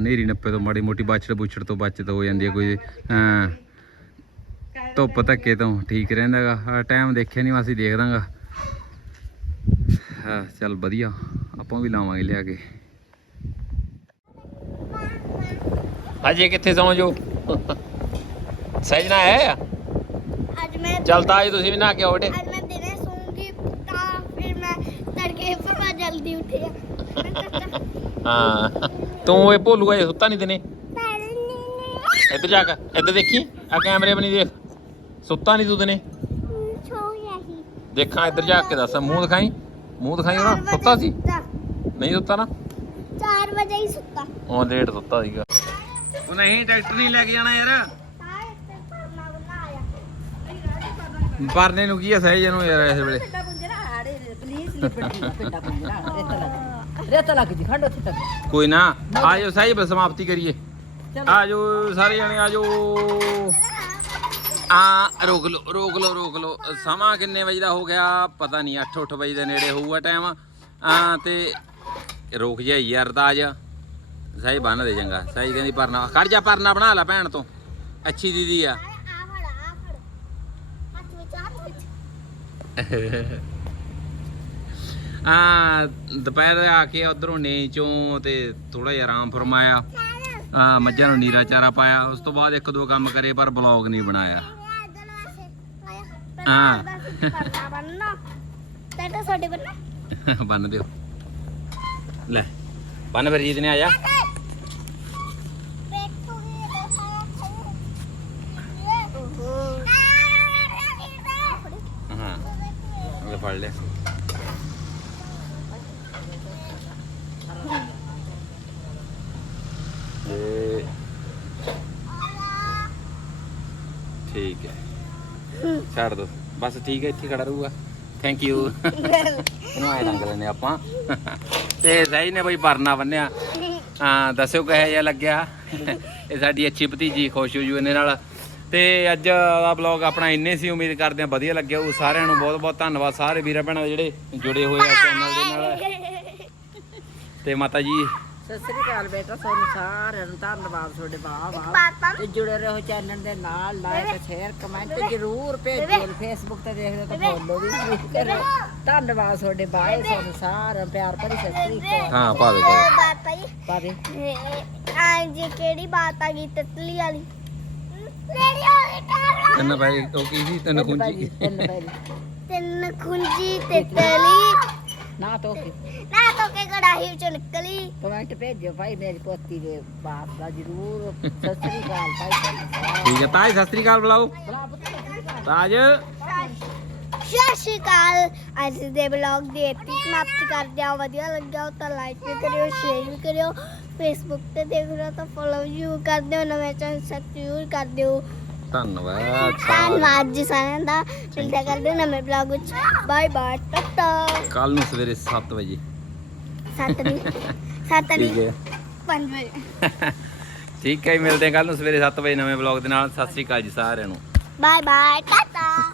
ਨੇਰੀ ਨੱਪੇ ਤੋਂ ਮਾੜੀ ਮੋਟੀ ਬਾਛੜ ਬੁਛੜ ਤੋਂ ਬਚਤ ਹੋ ਜਾਂਦੀ ਹੈ ਕੋਈ ਹਾਂ ਧੁੱਪ ਧੱਕੇ ਤੋਂ ਠੀਕ ਰਹਿੰਦਾਗਾ। ਟਾਈਮ ਦੇਖਿਆ ਨਹੀਂ ਅਸੀਂ ਦੇਖ ਦਾਂਗਾ ਹਾਂ ਚੱਲ ਵਧੀਆ ਆਪਾਂ ਵੀ ਲਾਵਾਂਗੇ ਲਿਆ ਕੇ। ਅਜੇ ਕਿੱਥੇ ਸੌਂ ਜੋ? ਸਜਣਾ ਹੈ ਅੱਜ ਮੈਂ ਚਲਤਾ ਅੱਜ ਤੁਸੀਂ ਵੀ ਨਾ ਕੇ ਆਓ ਬੇਟੇ। ਅੱਜ ਮੈਂ ਦਿਨੇ ਸੌਂਗੀ ਤਾਂ ਫਿਰ ਮੈਂ ਤੜਕੇ ਪਪਾ ਜਲਦੀ ਉੱਠਿਆ ਹਾਂ। ਤੂੰ ਇਹ ਭੋਲੂਗਾ ਇਹ ਸੁੱਤਾ ਨਹੀਂ ਦਿਨੇ? ਇੱਧਰ ਜਾ ਕੇ ਇੱਧਰ ਦੇਖੀ? ਆ ਕੈਮਰੇ ਬਣੀ ਦੇਖ। ਸੁੱਤਾ ਨਹੀਂ ਤੂੰ ਦਿਨੇ? ਦੇਖਾਂ ਇੱਧਰ ਜਾ ਕੇ ਦੱਸ। ਮੂੰਹ ਦਿਖਾਈ? ਮੂੰਹ ਦਿਖਾਈ ਉਹਦਾ? ਸੁੱਤਾ ਸੀ? ਨਹੀਂ ਸੁੱਤਾ ਨਾ? 4 ਵਜੇ ਹੀ ਸੁੱਤਾ। ਉਹ ਲੇਟ ਸੁੱਤਾ ਸੀਗਾ। ਉਹ ਨਹੀਂ ਟਰੈਕਟਰ ਨਹੀਂ ਲੈ ਕੇ ਜਾਣਾ ਯਾਰ। ਪਰਨਾ ਨੂੰ ਕੀ ਆ ਸਹਿਜ ਨੂੰ ਯਾਰ ਇਸ ਵੇਲੇ। ਪਿੰਡਾ ਪੁੰਜਰਾ ਆੜੇ ਪਲੀਜ਼ ਲਿਬੜੀ ਪਿੰਡਾ ਪੁੰਜਰਾ ਲੱਗ ਰੇਤਾ ਲੱਗ ਜੀ ਖੰਡ ਉੱਥੇ ਤੱਕ ਕੋਈ ਨਾ ਆਜੋ ਸਹਿਜ ਬਸ ਸਮਾਪਤੀ ਕਰੀਏ। ਆਜੋ ਸਾਰੇ ਜਣੇ ਆਜੋ। ਆ ਰੋਕ ਲੋ ਰੋਕ ਲੋ ਰੋਕ ਲੋ ਸਮਾਂ ਕਿੰਨੇ ਵਜੇ ਦਾ ਹੋ ਗਿਆ? ਪਤਾ ਨਹੀਂ 8 8 ਵਜੇ ਦੇ ਨੇੜੇ ਹੋਊਗਾ ਟਾਈਮ ਆ ਤੇ ਰੋਕ ਜਾ ਯਾਰ ਅੱਜ ਸਹੀ ਬੰਨ ਦੇ ਚੰਗਾ। ਸਹੀ ਕਹਿੰਦੀ ਪਰਨਾ ਖੜ ਜਾ ਪਰਨਾ ਬਣਾ ਲੈ ਭੈਣ ਤੋਂ। ਅੱਛੀ ਦੀਦੀ ਆ। ਆ ਫੜ ਆ ਫੜ। ਹੱਥ ਵਿੱਚ ਹੱਥ ਵਿੱਚ। ਆ ਦੁਪਹਿਰ ਆ ਕੇ ਉਧਰੋਂ ਨੇ ਚੋਂ ਤੇ ਥੋੜਾ ਜਿਹਾ ਆਰਾਮ ਫਰਮਾਇਆ। ਆ ਮੱਝਾਂ ਨੂੰ ਨੀਰਾ ਚਾਰਾ ਪਾਇਆ। ਉਸ ਤੋਂ ਬਾਅਦ ਇੱਕ ਦੋ ਕੰਮ ਕਰੇ ਪਰ ਬਲੌਗ ਨਹੀਂ ਬਣਾਇਆ। ਹਾਂ। ਤੇ ਤੁਹਾਡੇ ਬੰਨਣਾ ਬੰਨ ਦਿਓ। ਲੈ ਬੰਨ ਫਿਰ ਜੀਤ ਨੇ ਆ ਜਾ ਹਾਂ ਫੜ ਲੈ ਇਹ ਠੀਕ ਹੈ ਛੱਡ ਦੋ। ਬਸ ਠੀਕ ਹੈ, ਇੱਥੇ ਖੜਾ ਰਹੂਗਾ। ਥੈਂਕ ਯੂ ਇਹਨੂੰ ਆਏ ਰੰਗ ਲੈਨੇ ਆਪਾਂ। ਤੇ ਸਹੀ ਨੇ ਬਈ ਪਰਨਾ ਬੰਨਿਆ। ਹਾਂ, ਦੱਸਿਓ ਕਿਹੋ ਜਿਹਾ ਲੱਗਿਆ। ਇਹ ਸਾਡੀ ਅੱਛੀ ਭਤੀਜੀ ਖੁਸ਼ ਹੋ ਜੂ ਇਹਨੇ ਨਾਲ। ਤੇ ਅੱਜ ਦਾ ਬਲੌਗ ਆਪਣਾ ਇੰਨੇ ਸੀ, ਉਮੀਦ ਕਰਦੇ ਹਾਂ ਵਧੀਆ ਲੱਗਿਆ। ਉਹ ਸਾਰਿਆਂ ਨੂੰ ਬਹੁਤ ਬਹੁਤ ਧੰਨਵਾਦ। ਸਾਰੇ ਵੀਰਾਂ ਭੈਣਾਂ ਜਿਹੜੇ ਜੁੜੇ ਹੋਏ ਆ ਚੈਨਲ ਦੇ ਨਾਲ। ਤੇ ਮਾਤਾ ਜੀ ਸਤਿ ਸ੍ਰੀ ਅਕਾਲ ਬੇਟਾ ਤੁਹਾਨੂੰ ਸਾਰਿਆਂ ਨੂੰ ਧੰਨਵਾਦ ਤੁਹਾਡੇ ਵਾਹ ਵਾਹ ਪਾਪਾ ਤੇ ਜੁੜੇ ਰਹੋ ਚੈਨਲ ਦੇ ਨਾਲ ਲਾਈਕ ਸ਼ੇਅਰ ਕਮੈਂਟ ਜ਼ਰੂਰ ਭੇਜੋ ਫੇਸਬੁੱਕ ਤੇ ਦੇਖਦੇ ਤਾਂ ਫੋਲੋ ਵੀ ਜ਼ਰੂਰ ਕਰੋ ਧੰਨਵਾਦ ਤੁਹਾਡੇ ਬਾਏ ਤੁਹਾਨੂੰ ਸਾਰਿਆਂ ਨੂੰ ਪਿਆਰ ਭਰੀ ਸਤਿ ਸ੍ਰੀ ਅਕਾਲ। ਹਾਂ ਪਾ ਦਿਓ ਪਾ ਦਿਓ ਬਾਤ ਆਈ ਪਾਦੇ ਅੱਜ ਕਿਹੜੀ ਬਾਤ ਆ ਗਈ ਤਤਲੀ ਵਾਲੀ? ਲੇਡੀ ਹੋ ਗਈ ਟਾਵਰਾ ਤਿੰਨ ਭਾਈ ਉਹ ਕੀ ਸੀ? ਤਿੰਨ ਕੁੰਜੀ ਤਿੰਨ ਭਾਈ ਤਿੰਨ ਖੁੰਜੀ ਤਤਲੀ। ਨਾ ਤੋ ਨਾ ਤੋ ਕੇ ਕੜਾਹੀ ਵਿੱਚੋਂ ਨਿਕਲੀ। ਕਮੈਂਟ ਭੇਜੋ ਭਾਈ ਮੇਰੀ ਪੋਤੀ ਦੇ ਬਾਪ ਦਾ ਜ਼ਰੂਰ। ਸਤਿ ਸ੍ਰੀ ਅਕਾਲ ਭਾਈ ਠੀਕ ਹੈ ਤਾਜ ਸਤਿ ਸ੍ਰੀ ਅਕਾਲ ਬੁਲਾਓ। ਤਾਜ। ਸਤਿ ਸ਼੍ਰੀ ਅਕਾਲ। ਅੱਜ ਦੇ ਵਲੌਗ ਦੀ ਇੱਥੇ ਸਮਾਪਤੀ ਕਰਦੇ ਹਾਂ। ਵਧੀਆ ਲੱਗਿਆ ਹੋ ਤਾਂ ਲਾਈਕ ਵੀ ਕਰਿਓ ਸ਼ੇਅਰ ਵੀ ਕਰਿਓ। ਫੇਸਬੁੱਕ ਤੇ ਦੇਖ ਰਹੇ ਹੋ ਤਾਂ ਫੋਲੋ ਜ਼ਰੂਰ ਕਰ ਦਿਓ। ਨਵੇਂ ਚੈਨਲ ਸਬਸਕ੍ਰਾਈਬ ਕਰ ਦਿਓ। ਧੰਨਵਾਦ ਧੰਨਵਾਦ ਜੀ ਸਾਰਿਆਂ ਦਾ। ਮਿਲਦਾ ਕਰਦੇ ਨਵੇਂ ਵਲੌਗ ਵਿੱਚ। Bye bye tata. ਕੱਲ ਨੂੰ ਸਵੇਰੇ 7 ਵਜੇ। ਸੱਤ ਨਹੀਂ ਸੱਤ ਠੀਕ ਨਹੀਂ ਹੈ। 5 ਵਜੇ। ਠੀਕ ਹੈ ਜੀ, ਮਿਲਦੇ ਹਾਂ ਕੱਲ ਨੂੰ ਸਵੇਰੇ 7 ਵਜੇ ਨਵੇਂ ਵਲੌਗ ਦੇ ਨਾਲ। ਸਤਿ ਸ੍ਰੀ ਅਕਾਲ ਜੀ ਸਾਰਿਆਂ ਨੂੰ। Bye bye tata.